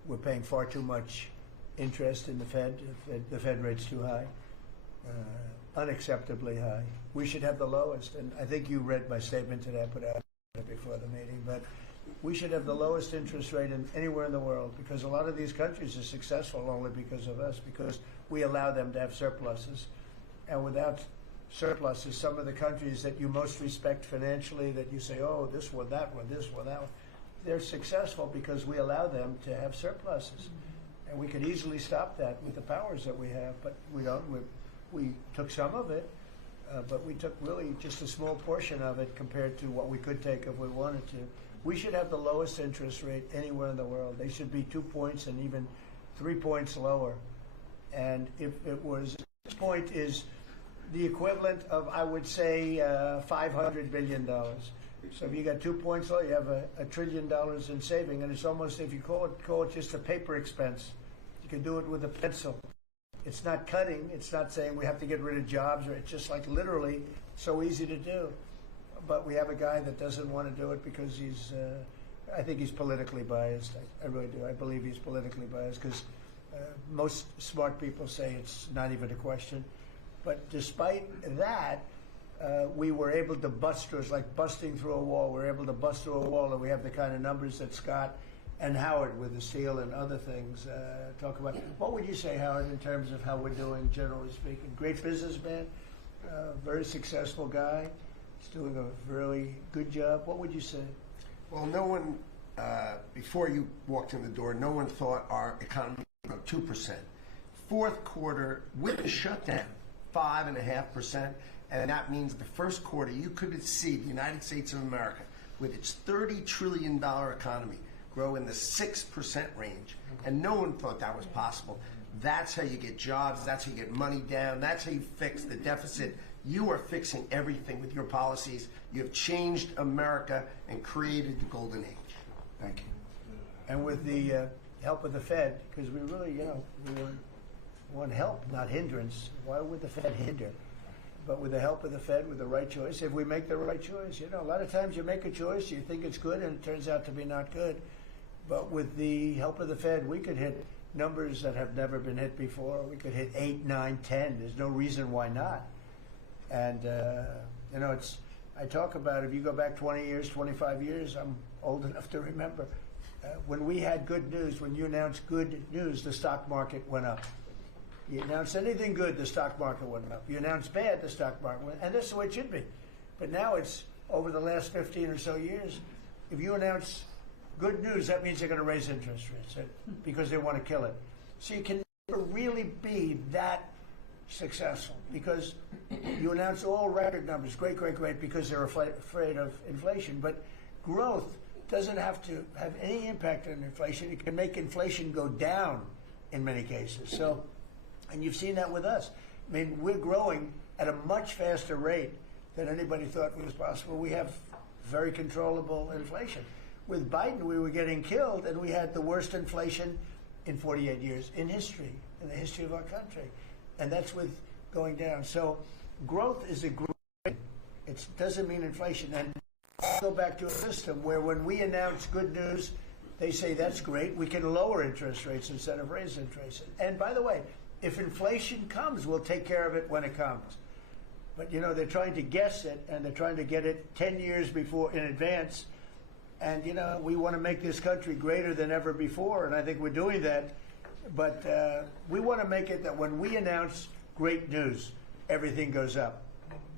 We're paying far too much interest in the Fed. The Fed rate's too high, unacceptably high. We should have the lowest, and I think you read my statement that I put out before the meeting, but we should have the lowest interest rate anywhere in the world, because a lot of these countries are successful only because of us, because we allow them to have surpluses. And without surpluses, some of the countries that you most respect financially, that you say, oh, this one, that one, this one, that one, they're successful because we allow them to have surpluses. And we could easily stop that with the powers that we have, but we don't. We took some of it, but we took really just a small portion of it compared to what we could take if we wanted to. We should have the lowest interest rate anywhere in the world. They should be 2 points and even 3 points lower. And if it was, this point is the equivalent of, I would say, $500 billion. So if you got 2 points low, you have $1 trillion in saving, and it's almost, if you call it just a paper expense. You can do it with a pencil. It's not cutting. It's not saying we have to get rid of jobs, or it's just like literally so easy to do. But we have a guy that doesn't want to do it because he's, I think he's politically biased. I really do. I believe he's politically biased because most smart people say it's not even a question. But despite that, we were able to bust through. It's like busting through a wall. We're able to bust through a wall, and we have the kind of numbers that Scott and Howard with the steel and other things talk about. What would you say, Howard, in terms of how we're doing, generally speaking? Great businessman, very successful guy. He's doing a really good job. What would you say? Well, no one, before you walked in the door, no one thought our economy would grow 2%. Fourth quarter, with the shutdown, 5.5%. And that means the first quarter, you could see the United States of America, with its $30 trillion economy, grow in the 6% range. And no one thought that was possible. That's how you get jobs. That's how you get money down. That's how you fix the deficit. You are fixing everything with your policies. You have changed America and created the golden age. Thank you. And with the help of the Fed, because we really, we want help, not hindrance. Why would the Fed hinder? But with the help of the Fed, with the right choice, if we make the right choice, a lot of times you make a choice, you think it's good, and it turns out to be not good. But with the help of the Fed, we could hit numbers that have never been hit before. We could hit 8, 9, 10. There's no reason why not. And, I talk about, if you go back 20 years, 25 years, I'm old enough to remember, when we had good news, when you announced good news, the stock market went up. You announced anything good, the stock market went up. You announced bad, the stock market went up. And that's the way it should be. But now it's, over the last 15 or so years, if you announce good news, that means they're going to raise interest rates because they want to kill it. So you can never really be that successful because you announce all record numbers, great, because they're afraid of inflation. But growth doesn't have to have any impact on inflation. It can make inflation go down in many cases. So, and you've seen that with us. I mean, we're growing at a much faster rate than anybody thought was possible. We have very controllable inflation. With Biden, we were getting killed, and we had the worst inflation in 48 years in history, in the history of our country. And that's with going down. So growth is a great thing. It doesn't mean inflation. And go back to a system where when we announce good news, they say that's great. We can lower interest rates instead of raise interest rates. And by the way, if inflation comes, we'll take care of it when it comes. But, you know, they're trying to guess it, and they're trying to get it 10 years before in advance. And, you know, we want to make this country greater than ever before, and I think we're doing that. But we want to make it that when we announce great news, everything goes up.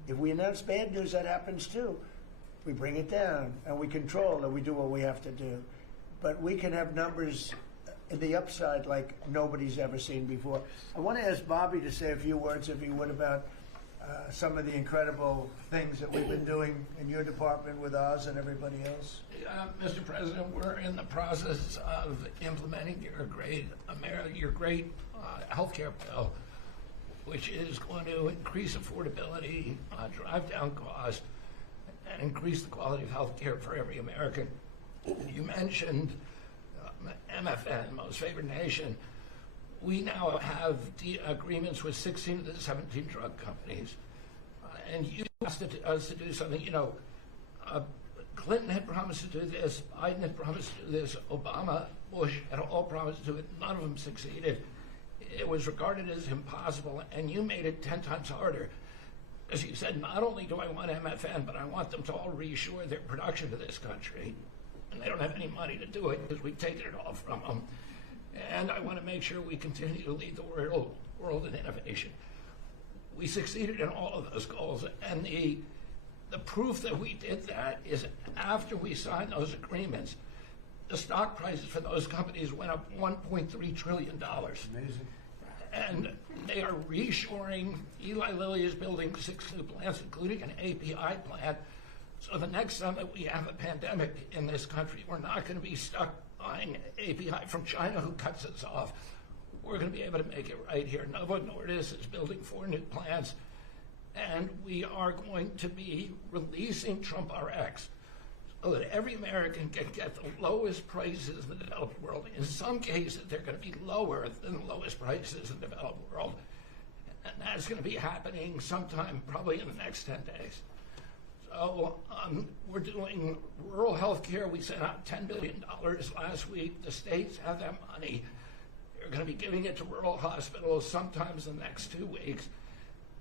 If we announce bad news, that happens too. We bring it down, and we control, and we do what we have to do. But we can have numbers in the upside like nobody's ever seen before. I want to ask Bobby to say a few words, if he would, about some of the incredible things that we've been doing in your department with Oz and everybody else. Mr. President, we're in the process of implementing your great healthcare bill, which is going to increase affordability, drive down costs, and increase the quality of healthcare for every American. You mentioned MFN, Most Favored Nation. We now have agreements with 16 of the 17 drug companies. And you asked us to do something. You know, Clinton had promised to do this, Biden had promised to do this, Obama, Bush had all promised to do it. None of them succeeded. It was regarded as impossible, and you made it 10 times harder. As you said, not only do I want MFN, but I want them to all reshore their production to this country. And they don't have any money to do it because we've taken it all from them. And I want to make sure we continue to lead the world in innovation. We succeeded in all of those goals, and the proof that we did that is after we signed those agreements, the stock prices for those companies went up $1.3 trillion. Amazing. And they are reshoring. Eli Lilly is building 6 new plants, including an API plant. So the next time that we have a pandemic in this country, we're not going to be stuck buying API from China who cuts us off. We're going to be able to make it right here. Novo Nordisk is building 4 new plants, and we are going to be releasing Trump RX so that every American can get the lowest prices in the developed world. In some cases, they're going to be lower than the lowest prices in the developed world. And that's going to be happening sometime probably in the next 10 days. So we're doing rural health care. We sent out $10 billion last week. The states have that money. They're going to be giving it to rural hospitals sometimes in the next 2 weeks.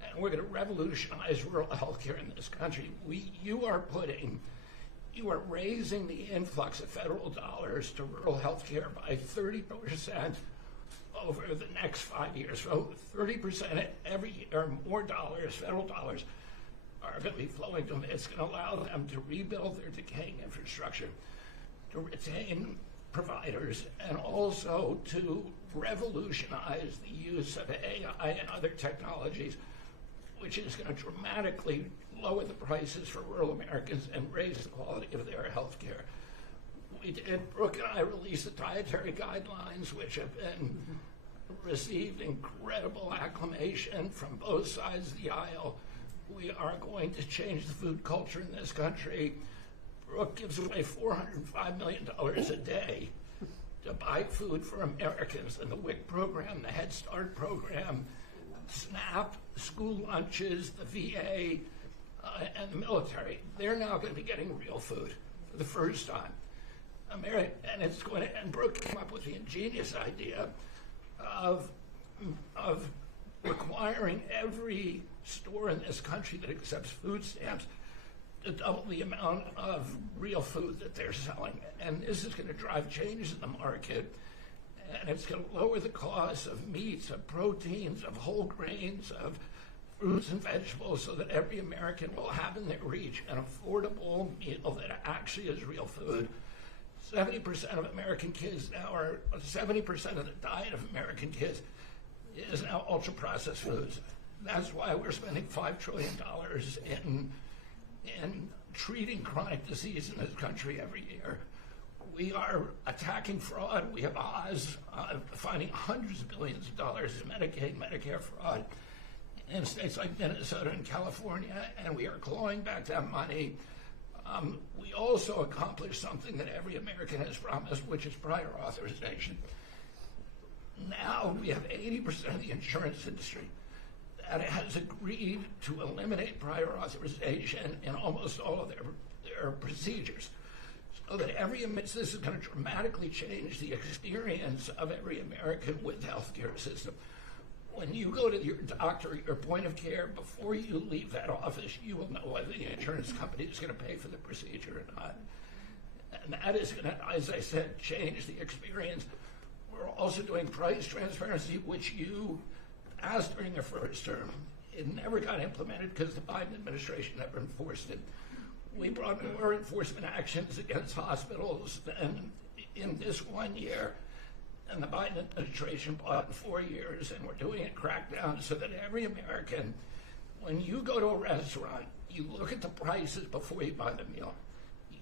And we're going to revolutionize rural health care in this country. You are raising the influx of federal dollars to rural health care by 30% over the next 5 years. So 30% every year, more dollars, federal dollars, are going to be flowing to them. It's going to allow them to rebuild their decaying infrastructure, to retain providers, and also to revolutionize the use of AI and other technologies, which is going to dramatically lower the prices for rural Americans and raise the quality of their health care. Brooke and I released the dietary guidelines, which have been received incredible acclamation from both sides of the aisle. We are going to change the food culture in this country. Brooke gives away $405 million a day to buy food for Americans. And the WIC program, the Head Start program, SNAP, school lunches, the VA, and the military, they're now going to be getting real food for the first time. And Brooke came up with the ingenious idea of requiring every store in this country that accepts food stamps to double the amount of real food that they're selling. And this is going to drive change in the market. And it's going to lower the cost of meats, of proteins, of whole grains, of fruits and vegetables, so that every American will have in their reach an affordable meal that actually is real food. 70% of American kids now are, 70% of the diet of American kids is now ultra-processed foods. That's why we're spending $5 trillion in treating chronic disease in this country every year. We are attacking fraud. We have Oz finding hundreds of billions of dollars in Medicaid, Medicare fraud in states like Minnesota and California, and we are clawing back that money. We also accomplished something that every American has promised, which is prior authorization. Now we have 80% of the insurance industry that has agreed to eliminate prior authorization in almost all of their procedures. So that this is going to dramatically change the experience of every American with the healthcare system. When you go to your doctor, your point of care, before you leave that office, you will know whether the insurance company is going to pay for the procedure or not. And that is going to, as I said, change the experience. We're also doing price transparency, which you asked during your first term. It never got implemented because the Biden administration never enforced it. We brought more enforcement actions against hospitals than in this 1 year, and the Biden administration bought in 4 years, and we're doing a crackdown so that every American, when you go to a restaurant, you look at the prices before you buy the meal.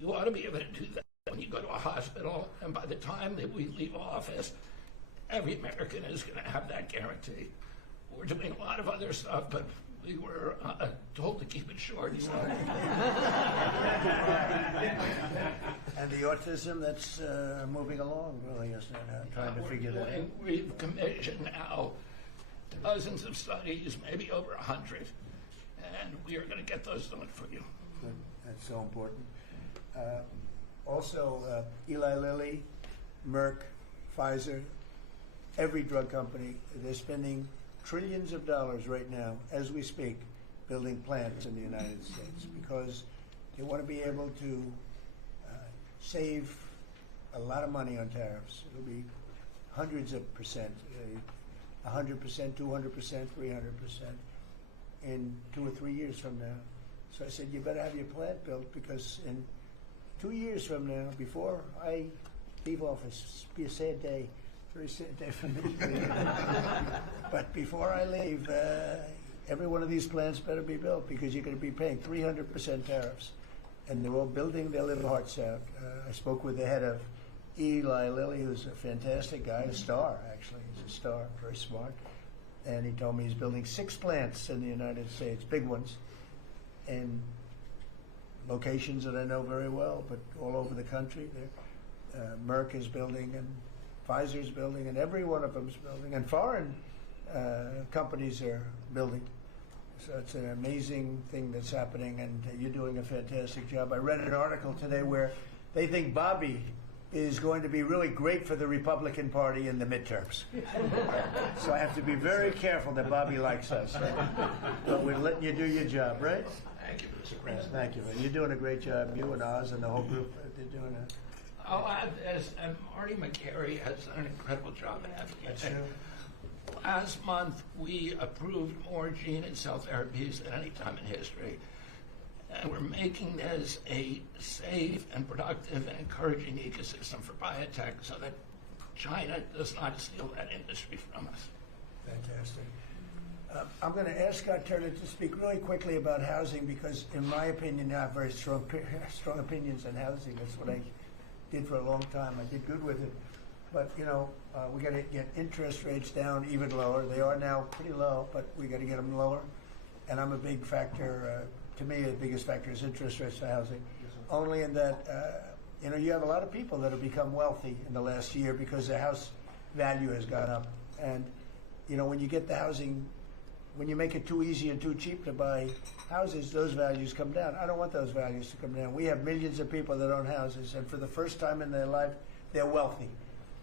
You ought to be able to do that when you go to a hospital, and by the time that we leave office, every American is going to have that guarantee. We're doing a lot of other stuff, but we were told to keep it short. And the autism, that's moving along, really, isn't it? Trying to figure that out. We've commissioned now dozens of studies, maybe over 100, and we are going to get those done for you. Good. That's so important. Also, Eli Lilly, Merck, Pfizer, every drug company, they're spending trillions of dollars right now, as we speak, building plants in the United States because they want to be able to save a lot of money on tariffs. It'll be hundreds of percent, 100%, 200%, 300% in 2 or 3 years from now. So I said, you better have your plant built because in 2 years from now, before I leave office, it'll be a sad day. Very sad day for me. But before I leave, every one of these plants better be built because you're going to be paying 300% tariffs. And they're all building their little hearts out. I spoke with the head of Eli Lilly, who's a fantastic guy, a star, actually. He's a star, very smart. And he told me he's building 6 plants in the United States, big ones, in locations that I know very well, but all over the country. Merck is building, and Pfizer's building, and every one of them is building, and foreign companies are building. So it's an amazing thing that's happening, and you're doing a fantastic job. I read an article today where they think Bobby is going to be really great for the Republican Party in the midterms. So I have to be very careful that Bobby likes us. But we're letting you do your job, right? Thank you, Mr. President. Thank you. You're doing a great job. You and Oz and the whole group, they're doing a... I'll add this, and Marty McCary has done an incredible job in advocating. Last month, we approved more gene and cell therapies than any time in history. And we're making this a safe and productive and encouraging ecosystem for biotech so that China does not steal that industry from us. Fantastic. I'm going to ask Scott Turner to speak really quickly about housing because, in my opinion, I have very strong opinions on housing. That's what I did for a long time. I did good with it. But, you know, we got to get interest rates down even lower. They are now pretty low, but we got to get them lower. And I'm a big factor, to me, the biggest factor is interest rates for housing. Only in that, you know, you have a lot of people that have become wealthy in the last year because their house value has gone up. And, you know, when you get the housing, when you make it too easy and too cheap to buy houses, those values come down. I don't want those values to come down. We have millions of people that own houses, and for the first time in their life, they're wealthy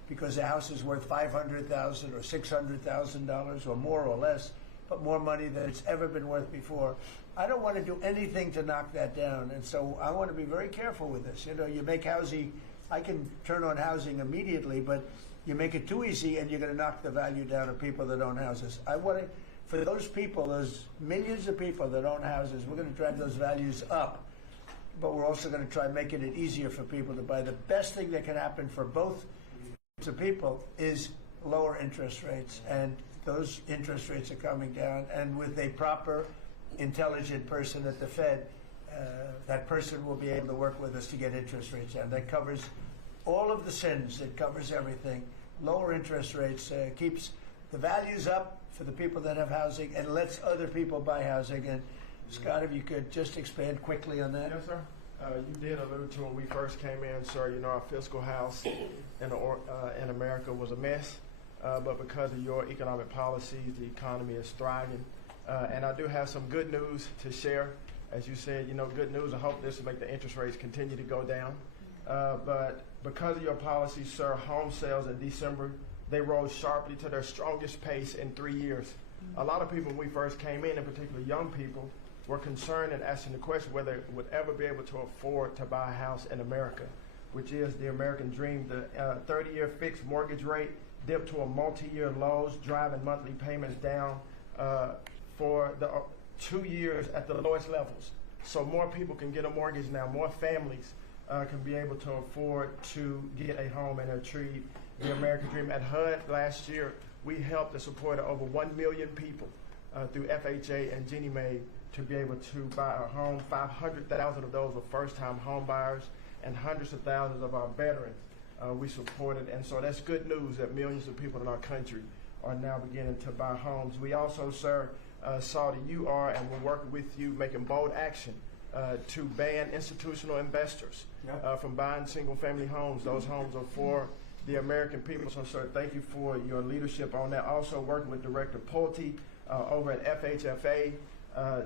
because the house is worth $500,000 or $600,000 or more or less. but more money than it's ever been worth before. I don't want to do anything to knock that down, and so I want to be very careful with this. You know, you make housing, I can turn on housing immediately, but you make it too easy and you're going to knock the value down of people that own houses. I want to, for those people, those millions of people that own houses, we're going to drive those values up, but we're also going to try making it easier for people to buy. The best thing that can happen for both groups of people is lower interest rates, and those interest rates are coming down, and with a proper, intelligent person at the Fed, that person will be able to work with us to get interest rates down. That covers all of the sins. It covers everything. Lower interest rates keeps the values up for the people that have housing and lets other people buy housing. And Scott, if you could just expand quickly on that. Yes, sir. You did allude to when we first came in, sir, you know, our fiscal house in America was a mess. But because of your economic policies, the economy is thriving. And I do have some good news to share. As you said, you know, good news. I hope this will make the interest rates continue to go down. But because of your policies, sir, home sales in December, they rose sharply to their strongest pace in 3 years. A lot of people, when we first came in particular young people, were concerned and asking the question whether they would ever be able to afford to buy a house in America, which is the American dream. The 30-year fixed mortgage rate dipped to a multi-year lows, driving monthly payments down for the 2 years at the lowest levels. So more people can get a mortgage now. More families can be able to afford to get a home and achieve the American dream. At HUD last year, we helped and supported over 1 million people through FHA and Ginnie Mae to be able to buy a home. 500,000 of those were first-time home buyers, and hundreds of thousands of our veterans we supported. And so that's good news that millions of people in our country are now beginning to buy homes. We also, sir, saw that you are, and we're working with you, making bold action to ban institutional investors from buying single-family homes. Those homes are for the American people. So, sir, thank you for your leadership on that. Also working with Director Pulte over at FHFA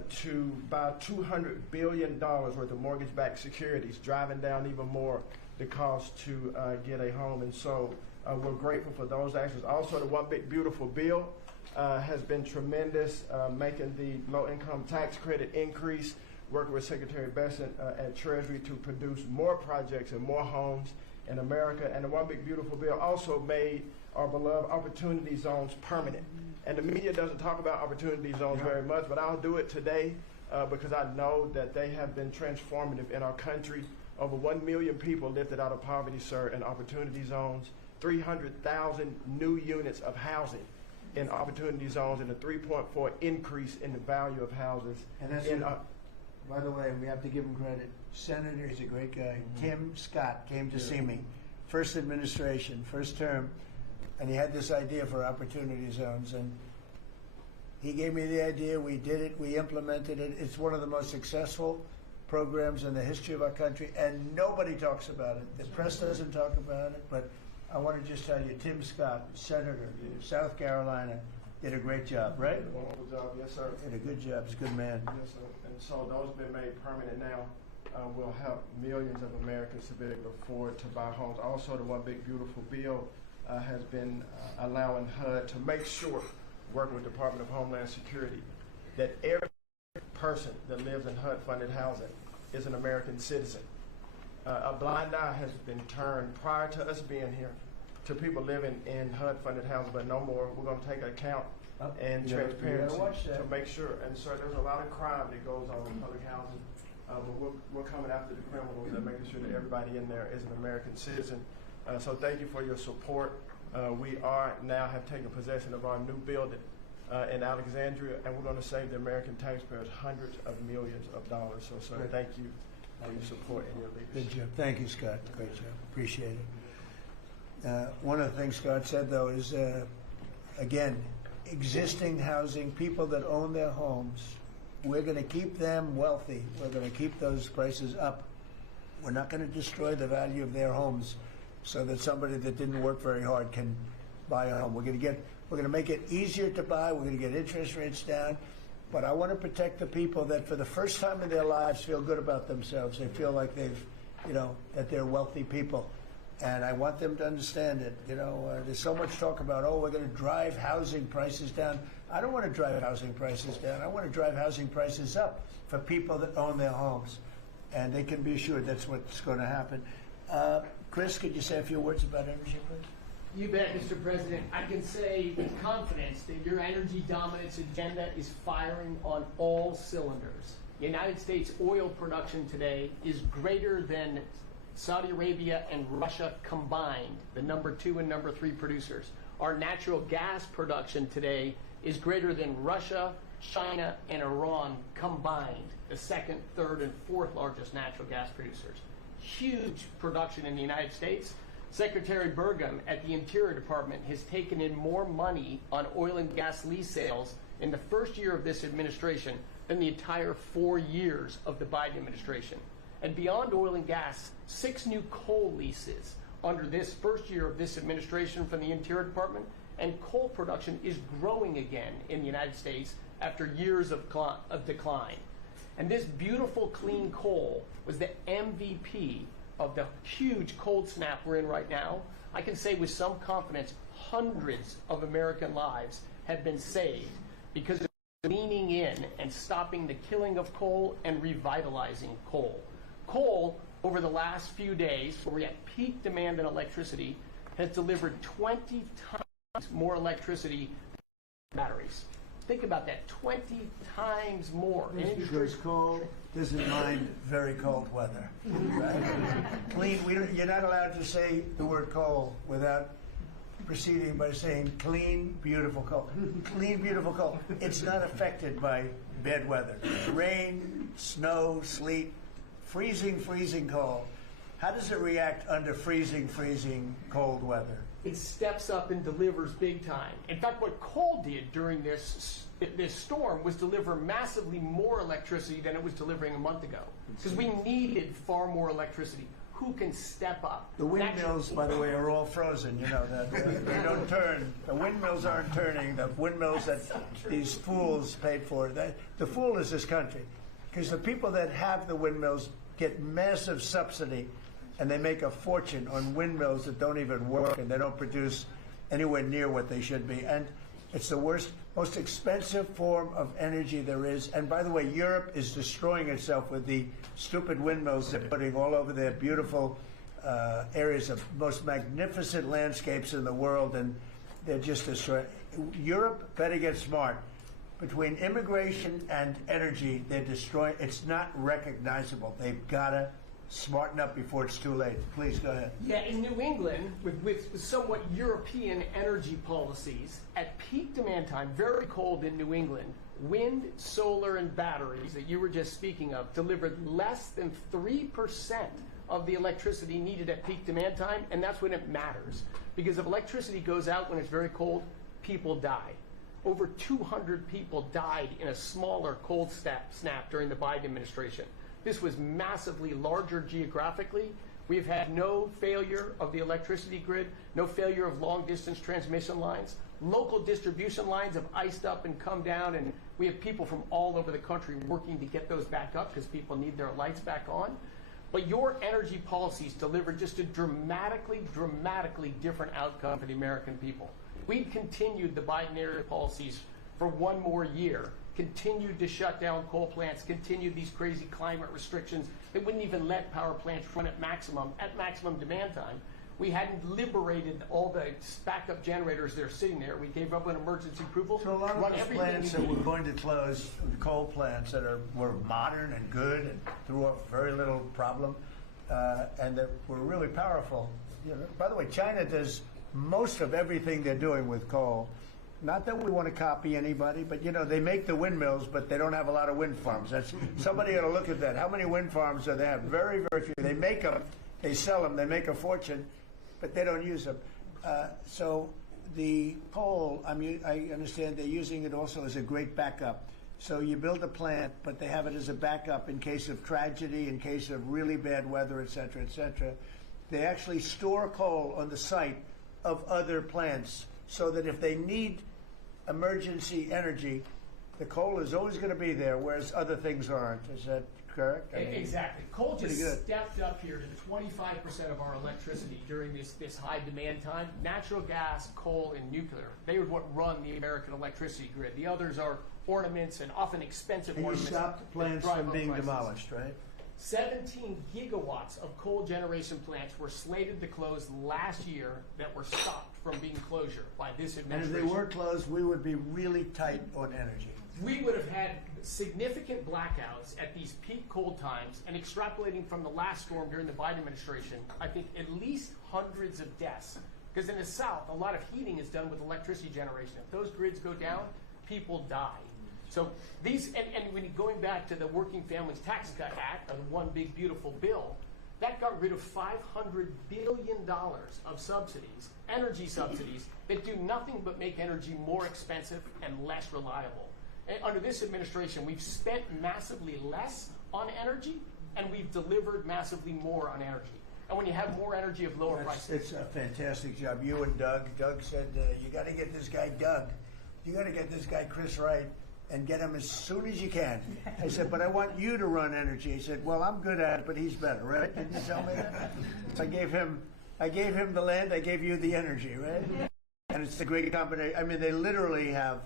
to buy $200 billion worth of mortgage-backed securities, driving down even more the cost to get a home. And so we're grateful for those actions. Also, the One Big Beautiful Bill has been tremendous, making the low-income tax credit increase, working with Secretary Besant at Treasury to produce more projects and more homes in America. And the One Big Beautiful Bill also made our beloved opportunity zones permanent. And the media doesn't talk about opportunity zones very much, but I'll do it today because I know that they have been transformative in our country. Over 1 million people lifted out of poverty, sir, in opportunity zones, 300,000 new units of housing in opportunity zones, and a 3.4 increase in the value of houses. And that's by the way, we have to give him credit. Senator, he's a great guy. Tim Scott came to see me, first administration, first term, and he had this idea for opportunity zones, and he gave me the idea. We did it. We implemented it. It's one of the most successful programs in the history of our country, and nobody talks about it. The press doesn't talk about it, but I want to just tell you, Tim Scott, Senator, South Carolina, did a great job, right? Wonderful job, yes, sir. Did a good job. He's a good man. Yes, sir. And so those have been made permanent now. Will help millions of Americans to be able to afford to buy homes. Also, the One Big Beautiful Bill has been allowing HUD to make sure, working with the Department of Homeland Security, that every person that lives in HUD-funded housing is an American citizen. A blind eye has been turned prior to us being here to people living in HUD-funded housing, but no more. We're going to take account and transparency to make sure. And sir, there's a lot of crime that goes on in public housing, but we're coming after the criminals and making sure that everybody in there is an American citizen. So thank you for your support. We are now have taken possession of our new building in Alexandria, and we're going to save the American taxpayers hundreds of millions of dollars. So, sir, thank you for your support and your leadership. Good job. Thank you, Scott. Great job. Appreciate it. One of the things Scott said, though, is, again, existing housing, people that own their homes, we're going to keep them wealthy. We're going to keep those prices up. We're not going to destroy the value of their homes so that somebody that didn't work very hard can buy a home. We're going to make it easier to buy. We're going to get interest rates down. But I want to protect the people that for the first time in their lives feel good about themselves. They feel like they've, that they're wealthy people. And I want them to understand it. You know, there's so much talk about, oh, we're going to drive housing prices down. I don't want to drive housing prices down. I want to drive housing prices up for people that own their homes. And they can be assured that's what's going to happen. Chris, could you say a few words about energy, please? You bet, Mr. President. I can say with confidence that your energy dominance agenda is firing on all cylinders. United States oil production today is greater than Saudi Arabia and Russia combined, the number 2 and number 3 producers. Our natural gas production today is greater than Russia, China, and Iran combined, the 2nd, 3rd, and 4th largest natural gas producers. Huge production in the United States. Secretary Burgum at the Interior Department has taken in more money on oil and gas lease sales in the first year of this administration than the entire 4 years of the Biden administration. And beyond oil and gas, 6 new coal leases under this first year of this administration from the Interior Department, and coal production is growing again in the United States after years of decline. And this beautiful clean coal was the MVP of the huge cold snap we're in right now. I can say with some confidence, hundreds of American lives have been saved because of leaning in and stopping the killing of coal and revitalizing coal. Coal, over the last few days, where we're at peak demand in electricity, has delivered 20 times more electricity than batteries. Think about that, 20 times more. It's because coal doesn't mind very cold weather. Right? You're not allowed to say the word coal without proceeding by saying clean, beautiful coal. Clean, beautiful coal. It's not affected by bad weather. Rain, snow, sleet, freezing cold. How does it react under freezing cold weather? It steps up and delivers big time. In fact, what coal did during this storm was deliver massively more electricity than it was delivering a month ago. Because we needed far more electricity. Who can step up? The windmills, by the way, are all frozen. You know that they don't turn. The windmills aren't turning. The windmills that these fools paid for. The fool is this country, because the people that have the windmills get massive subsidy, and they make a fortune on windmills that don't even work and they don't produce anywhere near what they should be. And it's the worst, most expensive form of energy there is. And by the way, Europe is destroying itself with the stupid windmills they're putting all over their beautiful areas of most magnificent landscapes in the world, and they're just destroying. Europe better get smart. Between immigration and energy, they're destroying. It's not recognizable. They've got to smarten up before it's too late. Please go ahead. Yeah, in New England, with somewhat European energy policies, at peak demand time, very cold in New England, wind, solar, and batteries that you were just speaking of delivered less than 3% of the electricity needed at peak demand time, and that's when it matters. Because if electricity goes out when it's very cold, people die. Over 200 people died in a smaller cold snap during the Biden administration. This was massively larger geographically. We've had no failure of the electricity grid, no failure of long-distance transmission lines. Local distribution lines have iced up and come down, and we have people from all over the country working to get those back up because people need their lights back on. But your energy policies delivered just a dramatically different outcome for the American people. We continued the Biden-era policies for one more year, continued to shut down coal plants, continued these crazy climate restrictions that wouldn't even let power plants run at maximum demand time. We hadn't liberated all the backup generators that are sitting there. We gave up an emergency approval. So a lot of those plants that were going to close, the coal plants that were modern and good and threw up very little problem, and that were really powerful. You know, by the way, China does most of everything they're doing with coal. Not that we want to copy anybody, but you know, they make the windmills, but they don't have a lot of wind farms. Somebody ought to look at that. How many wind farms do they have? Very, very few. They make them, they sell them, they make a fortune, but they don't use them. So the coal, I understand they're using it also as a great backup. So you build a plant, but they have it as a backup in case of tragedy, in case of really bad weather, et cetera, et cetera. They actually store coal on the site of other plants so that if they need emergency energy, the coal is always going to be there, whereas other things aren't. Is that correct? I mean, Exactly. Coal just pretty good. stepped up here to 25% of our electricity during this high demand time. Natural gas, coal, and nuclear. They would what run the American electricity grid. The others are ornaments and often expensive And you ornaments. stopped that plants drive from up being prices. demolished, right? 17 gigawatts of coal generation plants were slated to close last year that were stopped from being closure by this And if administration. they were closed, we would be really tight on energy. We would have had significant blackouts at these peak cold times, and extrapolating from the last storm during the Biden administration, I think at least hundreds of deaths. Because in the South, a lot of heating is done with electricity generation. If those grids go down, people die. So these, and when going back to the Working Families Tax Cut Act, the one big beautiful bill, that got rid of $500 billion of subsidies, energy subsidies, that do nothing but make energy more expensive and less reliable. And under this administration, we've spent massively less on energy, and we've delivered massively more on energy. And when you have more energy of lower prices. It's a fantastic job. You and Doug. Doug said, you got to get this guy Doug. You got to get this guy Chris Wright and get him as soon as you can. I said, but I want you to run energy. He said, well, I'm good at it, but he's better, right? Didn't you tell me that? So I gave him the land, I gave you the energy, right? And it's the great combination. I mean, they literally have,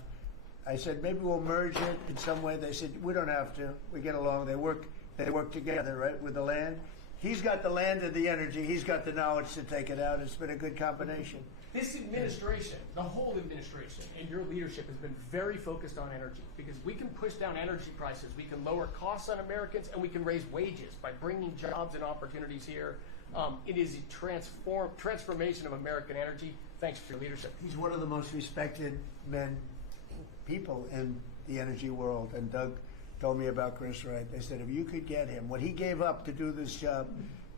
I said, maybe we'll merge it in some way. They said, we don't have to. We get along. They work together, right, with the land. He's got the land and the energy. He's got the knowledge to take it out. It's been a good combination. This administration, the whole administration, and your leadership has been very focused on energy, because we can push down energy prices, we can lower costs on Americans, and we can raise wages by bringing jobs and opportunities here. It is a transformation of American energy. Thanks for your leadership. He's one of the most respected people in the energy world. And Doug told me about Chris Wright. They said, if you could get him, what he gave up to do this job,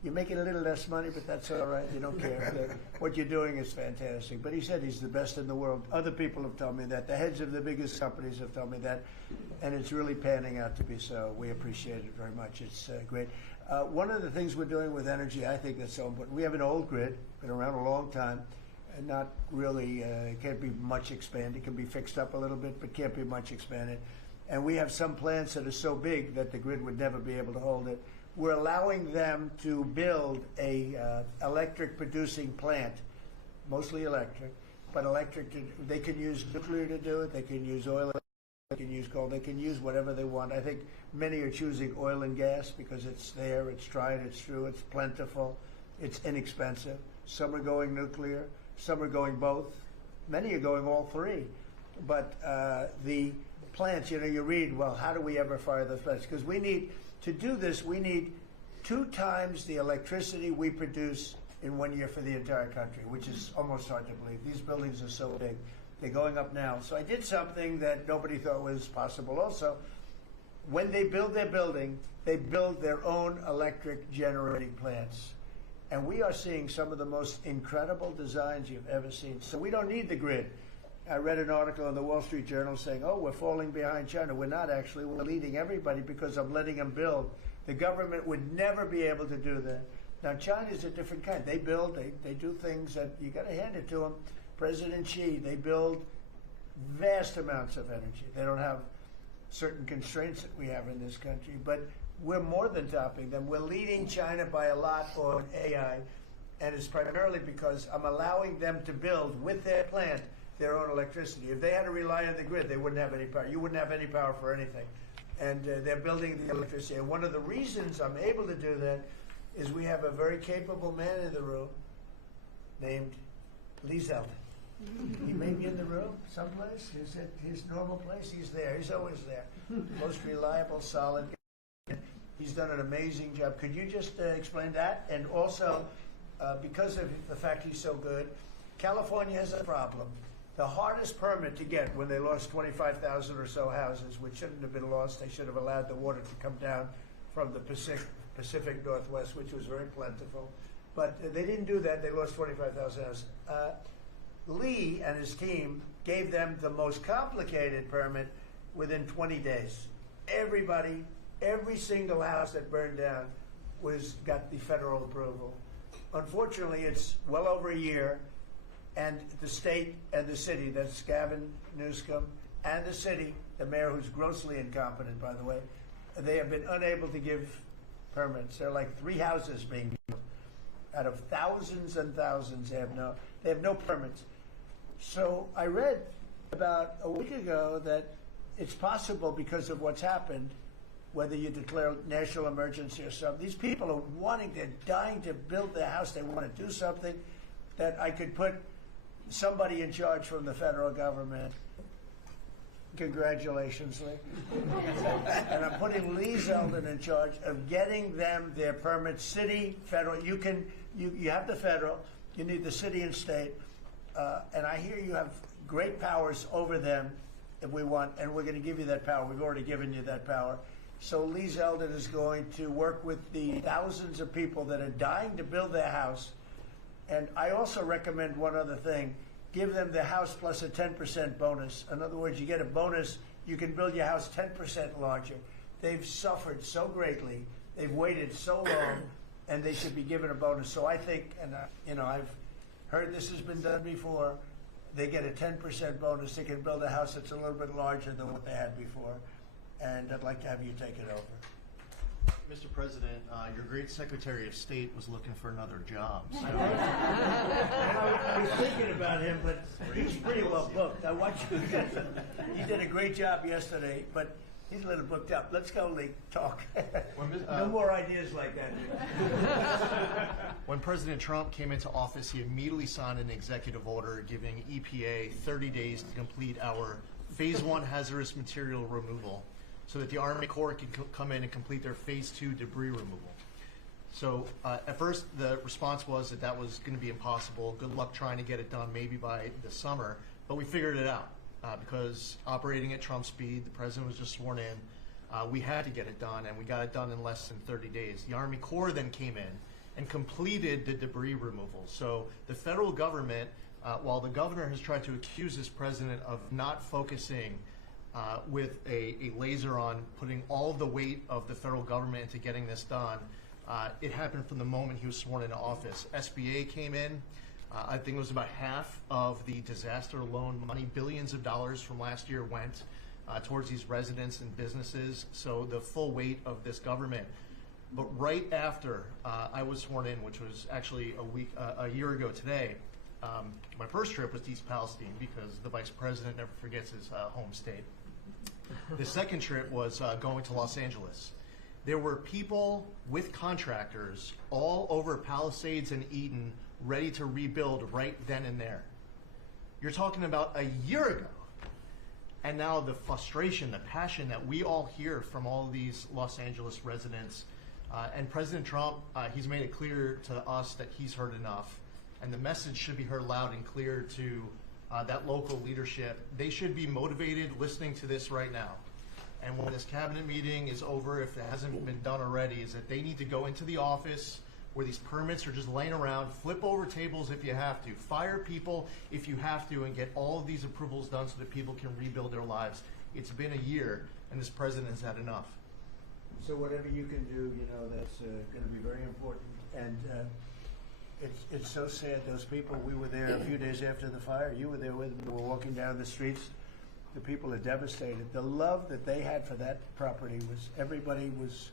you're making a little less money, but that's all right. You don't care. What you're doing is fantastic. But he said he's the best in the world. Other people have told me that. The heads of the biggest companies have told me that. And it's really panning out to be so. We appreciate it very much. It's great. One of the things we're doing with energy, I think that's so important. We have an old grid, been around a long time, and not really, can't be much expanded. It can be fixed up a little bit, but can't be much expanded. And we have some plants that are so big that the grid would never be able to hold it. We're allowing them to build a electric producing plant, mostly electric, but electric, they can use nuclear to do it, they can use oil, they can use coal, they can use whatever they want. I think many are choosing oil and gas because it's there, it's tried, it's true, it's plentiful, it's inexpensive. Some are going nuclear, some are going both. Many are going all three. But the plants, you read, well, how do we ever fire the plants? Because we need, to do this, we need 2 times the electricity we produce in 1 year for the entire country, which is almost hard to believe. These buildings are so big. They're going up now. So I did something that nobody thought was possible also. When they build their building, they build their own electric generating plants. And we are seeing some of the most incredible designs you've ever seen. So we don't need the grid. I read an article in the Wall Street Journal saying, oh, we're falling behind China. We're not actually. We're leading everybody because I'm letting them build. The government would never be able to do that. Now, China's a different kind. They build, they do things that you got to hand it to them. President Xi, they build vast amounts of energy. They don't have certain constraints that we have in this country, but we're more than topping them. We're leading China by a lot on AI, and it's primarily because I'm allowing them to build with their plant their own electricity. If they had to rely on the grid, they wouldn't have any power. You wouldn't have any power for anything. And they're building the electricity. And one of the reasons I'm able to do that is we have a very capable man in the room named Lee Zeldin. He may be in the room someplace. He's at his normal place. He's there. He's always there. Most reliable, solid guy. He's done an amazing job. Could you just explain that? And also, because of the fact he's so good, California has a problem. The hardest permit to get when they lost 25,000 or so houses, which shouldn't have been lost, they should have allowed the water to come down from the Pacific Northwest, which was very plentiful. But they didn't do that. They lost 25,000 houses. Lee and his team gave them the most complicated permit within 20 days. Everybody, every single house that burned down got the federal approval. Unfortunately, it's well over a year. And the state and the city, that's Gavin Newsom, and the city, the mayor who's grossly incompetent, by the way, they have been unable to give permits. There are like 3 houses being built out of thousands and thousands. They have no permits. So I read about a week ago that it's possible, because of what's happened, whether you declare national emergency or something, these people are they're dying to build their house. They want to do something, that I could put somebody in charge from the federal government. Congratulations, Lee. And I'm putting Lee Zeldin in charge of getting them their permits, city, federal. You have the federal, you need the city and state, and I hear you have great powers over them if we want, and we're going to give you that power. We've already given you that power. So Lee Zeldin is going to work with the thousands of people that are dying to build their house. And I also recommend one other thing. Give them the house plus a 10% bonus. In other words, you get a bonus, you can build your house 10% larger. They've suffered so greatly, they've waited so long, and they should be given a bonus. So I think, and I've heard this has been done before, they get a 10% bonus. They can build a house that's a little bit larger than what they had before. And I'd like to have you take it over. Mr. President, your great Secretary of State was looking for another job. So. I was thinking about him, but he's pretty well booked. I watched you. He did a great job yesterday, but he's a little booked up. Let's go, Lee. Talk. No more ideas like that. When President Trump came into office, he immediately signed an executive order giving EPA 30 days to complete our Phase 1 hazardous material removal, so that the Army Corps can come in and complete their Phase 2 debris removal. So at first, the response was that was going to be impossible. Good luck trying to get it done maybe by the summer. But we figured it out because operating at Trump speed, the president was just sworn in. We had to get it done, and we got it done in less than 30 days. The Army Corps then came in and completed the debris removal. So the federal government, while the governor has tried to accuse this president of not focusing with a laser on putting all the weight of the federal government into getting this done, it happened from the moment he was sworn into office. SBA came in. I think it was about half of the disaster loan money, billions of dollars from last year went towards these residents and businesses. So the full weight of this government. But right after I was sworn in, which was actually a year ago today, my first trip was to East Palestine, because the vice president never forgets his home state. The second trip was going to Los Angeles. There were people with contractors all over Palisades and Eden ready to rebuild right then and there. You're talking about a year ago. And now the frustration, the passion that we all hear from all of these Los Angeles residents. And President Trump, he's made it clear to us that he's heard enough. And the message should be heard loud and clear to that local leadership. They should be motivated listening to this right now. And when this cabinet meeting is over, if it hasn't been done already, is that they need to go into the office where these permits are just laying around, flip over tables if you have to, fire people if you have to, and get all of these approvals done so that people can rebuild their lives. It's been a year, and this president has had enough. So whatever you can do, that's going to be very important. And it's so sad. Those people, we were there a few days after the fire. You were there with them. We were walking down the streets. The people are devastated. The love that they had for that property was, everybody was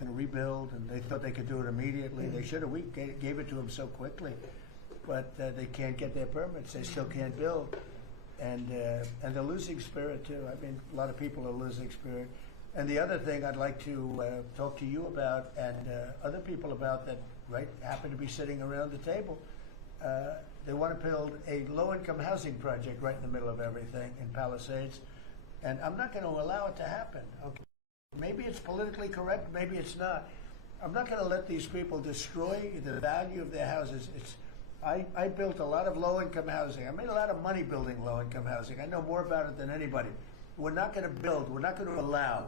going to rebuild, and they thought they could do it immediately. They should have. We gave it to them so quickly, but they can't get their permits. They still can't build, and they're losing spirit too. I mean, a lot of people are losing spirit. And the other thing I'd like to talk to you about, and other people about that happen to be sitting around the table. They want to build a low-income housing project right in the middle of everything in Palisades, and I'm not going to allow it to happen. Okay. Maybe it's politically correct, maybe it's not. I'm not going to let these people destroy the value of their houses. I built a lot of low-income housing. I made a lot of money building low-income housing. I know more about it than anybody. We're not going to allow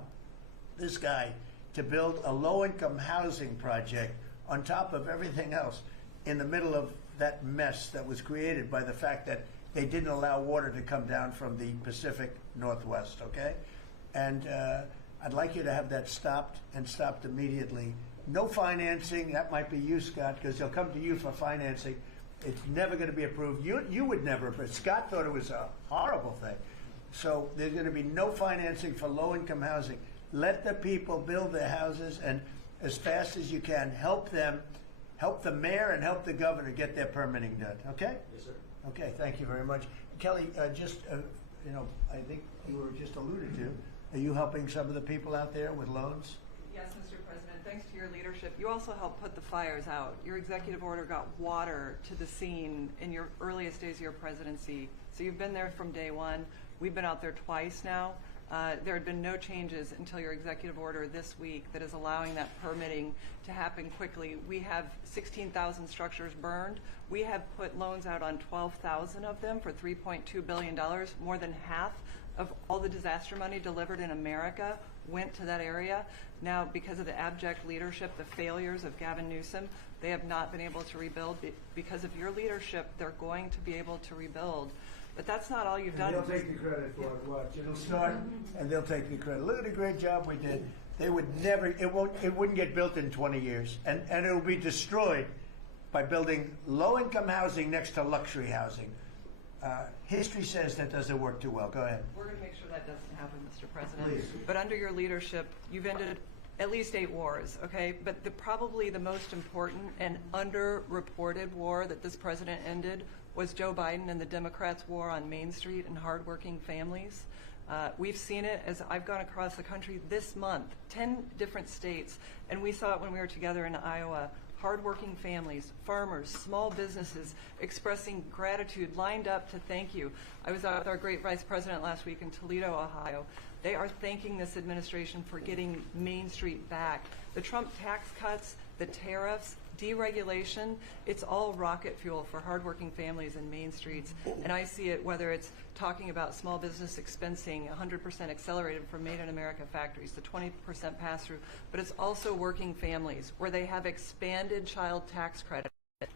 this guy to build a low-income housing project on top of everything else in the middle of that mess that was created by the fact that they didn't allow water to come down from the Pacific Northwest, okay? And I'd like you to have that stopped, and stopped immediately. No financing. That might be you, Scott, because they'll come to you for financing. It's never going to be approved. You would never, but Scott thought it was a horrible thing. So there's going to be no financing for low-income housing. let the people build their houses, and as fast as you can, help them, help the mayor and help the governor get their permitting done, okay? Yes, sir. Okay, thank you very much. Kelly, you know, I think you were just alluded to, are you helping some of the people out there with loans? Yes, Mr. President, thanks to your leadership. You also helped put the fires out. Your executive order got water to the scene in your earliest days of your presidency. So you've been there from day one. We've been out there twice now. There had been no changes until your executive order this week that is allowing that permitting to happen quickly. We have 16,000 structures burned. We have put loans out on 12,000 of them for $3.2 billion. More than half of all the disaster money delivered in America went to that area. Now, because of the abject leadership, the failures of Gavin Newsom, they have not been able to rebuild. Because of your leadership, they're going to be able to rebuild. But that's not all you've done. They'll take the credit for it. Watch, it'll start, and they'll take the credit. Look at the great job we did. They would never. It wouldn't get built in 20 years, and it will be destroyed by building low-income housing next to luxury housing. History says that doesn't work too well. Go ahead. We're going to make sure that doesn't happen, Mr. President. Please. But under your leadership, you've ended at least 8 wars, okay? But probably the most important and underreported war that this president ended was Joe Biden and the Democrats' war on Main Street and hardworking families. We've seen it as I've gone across the country this month, 10 different states, and we saw it when we were together in Iowa. Hardworking families, farmers, small businesses expressing gratitude, lined up to thank you. I was out with our great Vice President last week in Toledo, Ohio. They are thanking this administration for getting Main Street back. The Trump tax cuts, the tariffs, deregulation, it's all rocket fuel for hardworking families in Main Streets. And I see it whether it's talking about small business expensing, 100% accelerated for Made in America factories, the 20% pass-through, but it's also working families where they have expanded child tax credit,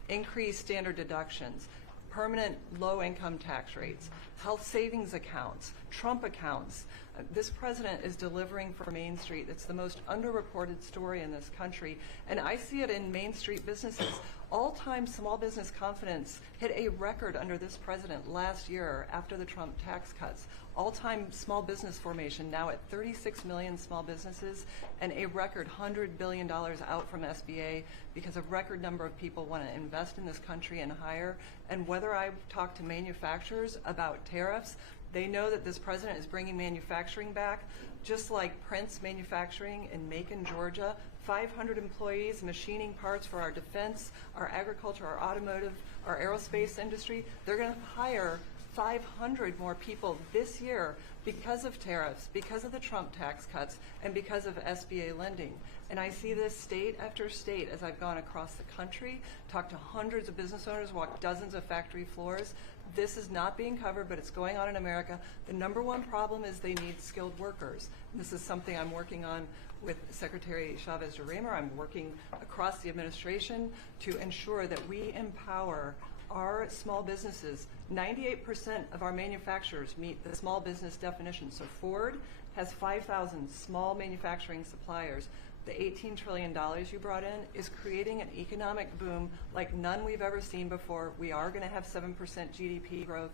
increased standard deductions, permanent low-income tax rates, health savings accounts, Trump accounts. This president is delivering for Main Street. It's the most underreported story in this country. And I see it in Main Street businesses. All-time small business confidence hit a record under this president last year after the Trump tax cuts. All-time small business formation now at 36 million small businesses, and a record $100 billion out from SBA because a record number of people want to invest in this country and hire. And whether I talk to manufacturers about tariffs, they know that this president is bringing manufacturing back, just like Prince Manufacturing in Macon, Georgia. 500 employees machining parts for our defense, our agriculture, our automotive, our aerospace industry. They're going to hire 500 more people this year because of tariffs, because of the Trump tax cuts, and because of SBA lending. And I see this state after state as I've gone across the country, talked to hundreds of business owners, walked dozens of factory floors. This is not being covered, but it's going on in America. The number one problem is they need skilled workers. And this is something I'm working on with Secretary Chavez DeRemer. I'm working across the administration to ensure that we empower our small businesses. 98% of our manufacturers meet the small business definition. So Ford has 5,000 small manufacturing suppliers. The $18 trillion you brought in is creating an economic boom like none we've ever seen before. We are going to have 7% GDP growth.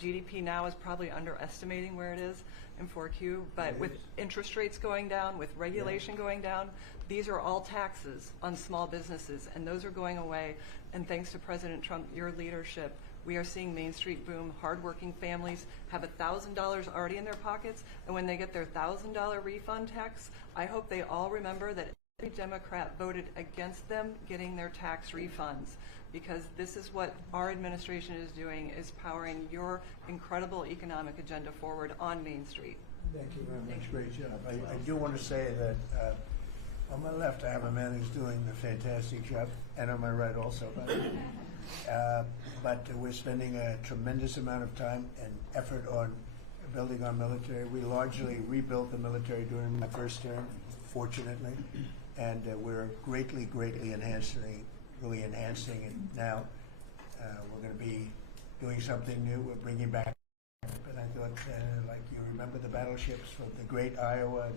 GDP now is probably underestimating where it is in 4Q, but with interest rates going down, with regulation going down, these are all taxes on small businesses, and those are going away. And thanks to President Trump, your leadership, we are seeing Main Street boom. Hardworking families have $1,000 already in their pockets, and when they get their $1,000 refund tax, I hope they all remember that every Democrat voted against them getting their tax refunds, because this is what our administration is doing, is powering your incredible economic agenda forward on Main Street. Thank you very much. Great job. I do want to say that on my left I have a man who's doing a fantastic job, and on my right also. But we're spending a tremendous amount of time and effort on building our military. We largely rebuilt the military during my first term, fortunately, and we're greatly enhancing it now. We're going to be doing something new. We're bringing back, and I thought, like you remember the battleships from the great Iowa and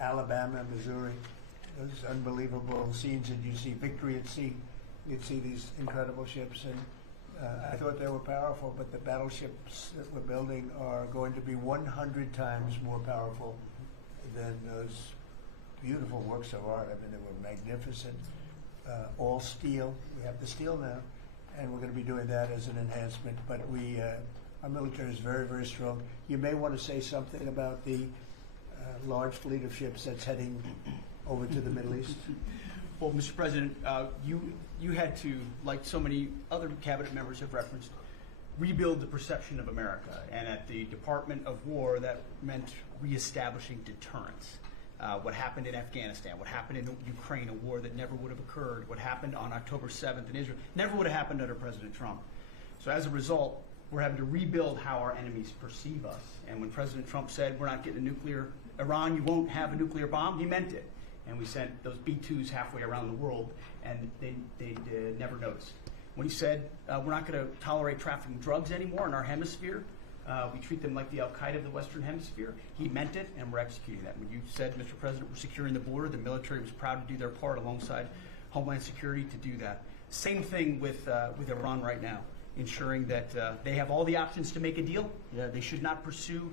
Alabama, Missouri, those unbelievable scenes that you see, Victory at Sea. You'd see these incredible ships, and I thought they were powerful, but the battleships that we're building are going to be 100 times more powerful than those beautiful works of art. I mean, they were magnificent. All steel. We have the steel now, and we're going to be doing that as an enhancement. But our military is very, very strong. You may want to say something about the large fleet of ships that's heading over to the Middle East. Well, Mr. President, you had to, like so many other cabinet members have referenced, rebuild the perception of America. And at the Department of War, that meant reestablishing deterrence. What happened in Afghanistan, what happened in Ukraine, a war that never would have occurred, what happened on October 7th in Israel, never would have happened under President Trump. So as a result, we're having to rebuild how our enemies perceive us. And when President Trump said, we're not getting a nuclear, Iran, you won't have a nuclear bomb, he meant it. And we sent those B-2s halfway around the world, and they never noticed. When he said, we're not going to tolerate trafficking drugs anymore in our hemisphere, we treat them like the Al-Qaeda of the Western Hemisphere, he meant it, and we're executing that. When you said, Mr. President, we're securing the border, the military was proud to do their part alongside Homeland Security to do that. Same thing with Iran right now, ensuring that they have all the options to make a deal. They should not pursue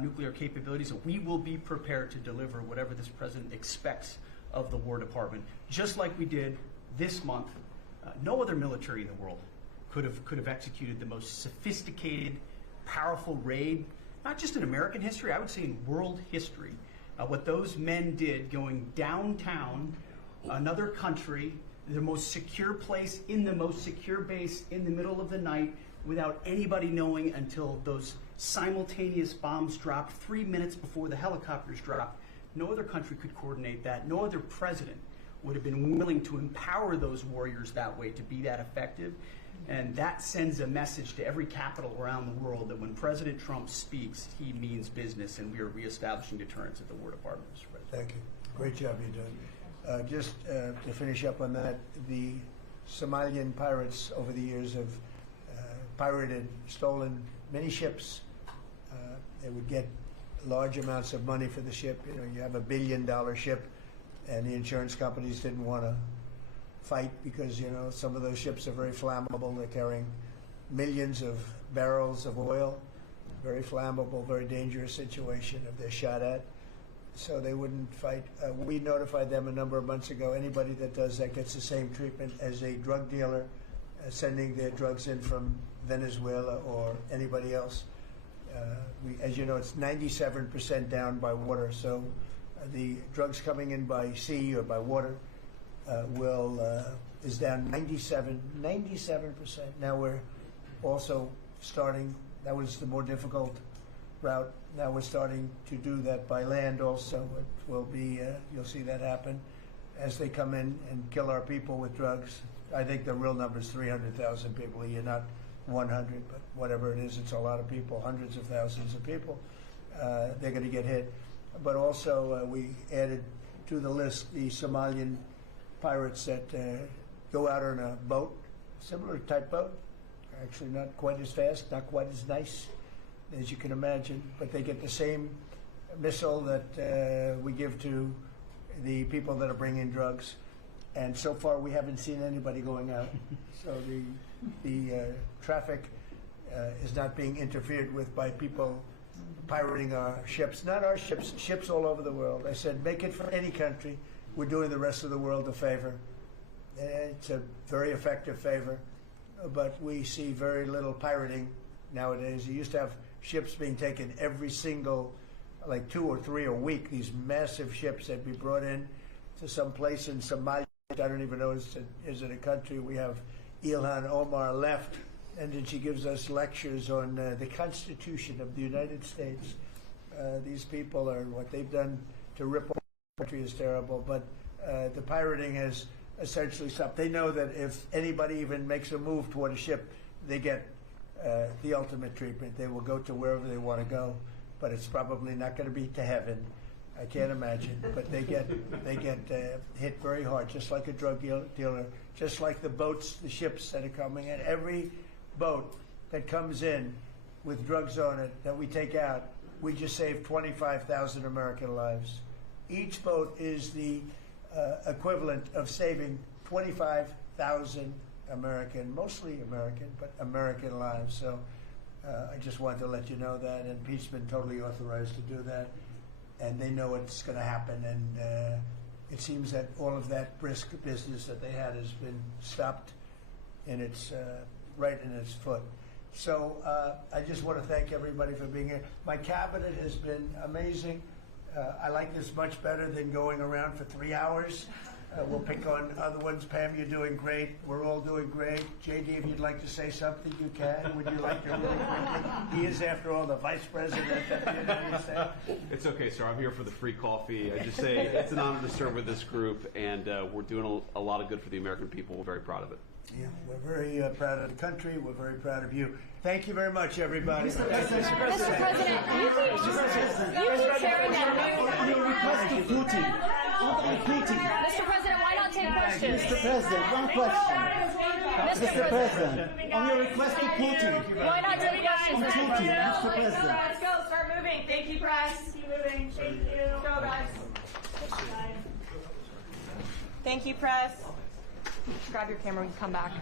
nuclear capabilities, and we will be prepared to deliver whatever this president expects of the War Department, just like we did this month. No other military in the world could have executed the most sophisticated, powerful raid, not just in American history, I would say in world history. What those men did going downtown, another country, the most secure place in the most secure base in the middle of the night without anybody knowing until those simultaneous bombs dropped 3 minutes before the helicopters dropped. No other country could coordinate that. No other president would have been willing to empower those warriors that way to be that effective. And that sends a message to every capital around the world that when President Trump speaks, he means business, and we are reestablishing deterrence at the War Department, Mr. President. Thank you. Great job you're doing. Just to finish up on that, the Somalian pirates over the years have pirated, stolen many ships. They would get large amounts of money for the ship. You know, you have $1 billion ship, and the insurance companies didn't want to fight because, you know, some of those ships are very flammable. They're carrying millions of barrels of oil. Very flammable, very dangerous situation if they're shot at. So they wouldn't fight. We notified them a number of months ago. Anybody that does that gets the same treatment as a drug dealer sending their drugs in from Venezuela or anybody else. As you know, it's 97% down by water. So the drugs coming in by sea or by water is down 97%. Now we're also starting, that was the more difficult route. Now we're starting to do that by land also. It will be, you'll see that happen as they come in and kill our people with drugs. I think the real number is 300,000 people a year, not 100, but whatever it is, it's a lot of people, hundreds of thousands of people. They're going to get hit. But also we added to the list the Somalian pirates that go out on a boat, similar type boat, actually not quite as fast, not quite as nice as you can imagine, but they get the same missile that we give to the people that are bringing drugs. And so far we haven't seen anybody going out. So the traffic is not being interfered with by people pirating our ships. Not our ships, ships all over the world. I said, make it for any country. We're doing the rest of the world a favor. It's a very effective favor, but we see very little pirating nowadays. You used to have ships being taken every single, like 2 or 3 a week, these massive ships that be brought in to some place in Somalia. I don't even know, is it a country? We have Ilhan Omar left, and then she gives us lectures on the Constitution of the United States. These people are, what they've done to rip off the country is terrible, but the pirating has essentially stopped. They know that if anybody even makes a move toward a ship, they get the ultimate treatment. They will go to wherever they want to go, but it's probably not going to be to heaven. I can't imagine, but they get hit very hard, just like a drug dealer, just like the boats, the ships that are coming in. Every boat that comes in with drugs on it that we take out, we just save 25,000 American lives. Each boat is the equivalent of saving 25,000 American, mostly American, but American lives. So I just wanted to let you know that, and Pete's been totally authorized to do that. and they know it's going to happen. And it seems that all of that brisk business that they had has been stopped in its right in its foot. So I just want to thank everybody for being here. My cabinet has been amazing. I like this much better than going around for 3 hours. We'll pick on other ones. Pam, you're doing great. We're all doing great. JD, if you'd like to say something, you can. Would you like to really quickly? He is, after all, the vice president of the United States. It's okay, sir. I'm here for the free coffee. I just say it's an honor to serve with this group, and we're doing a lot of good for the American people. We're very proud of it. Yeah, we're very proud of the country. We're very proud of you. Thank you very much, everybody. Mr. President, you keep sharing that. On your request to Putin. Mr. President, why not take questions? Mr. President, one question. Mr. President, on your request to Putin. Why not take questions, Mr. President? Mr. President. Let's go. Start moving. Thank you, press. Keep moving. Thank you. Let's go, guys. Thank you, press. Grab your camera and come back.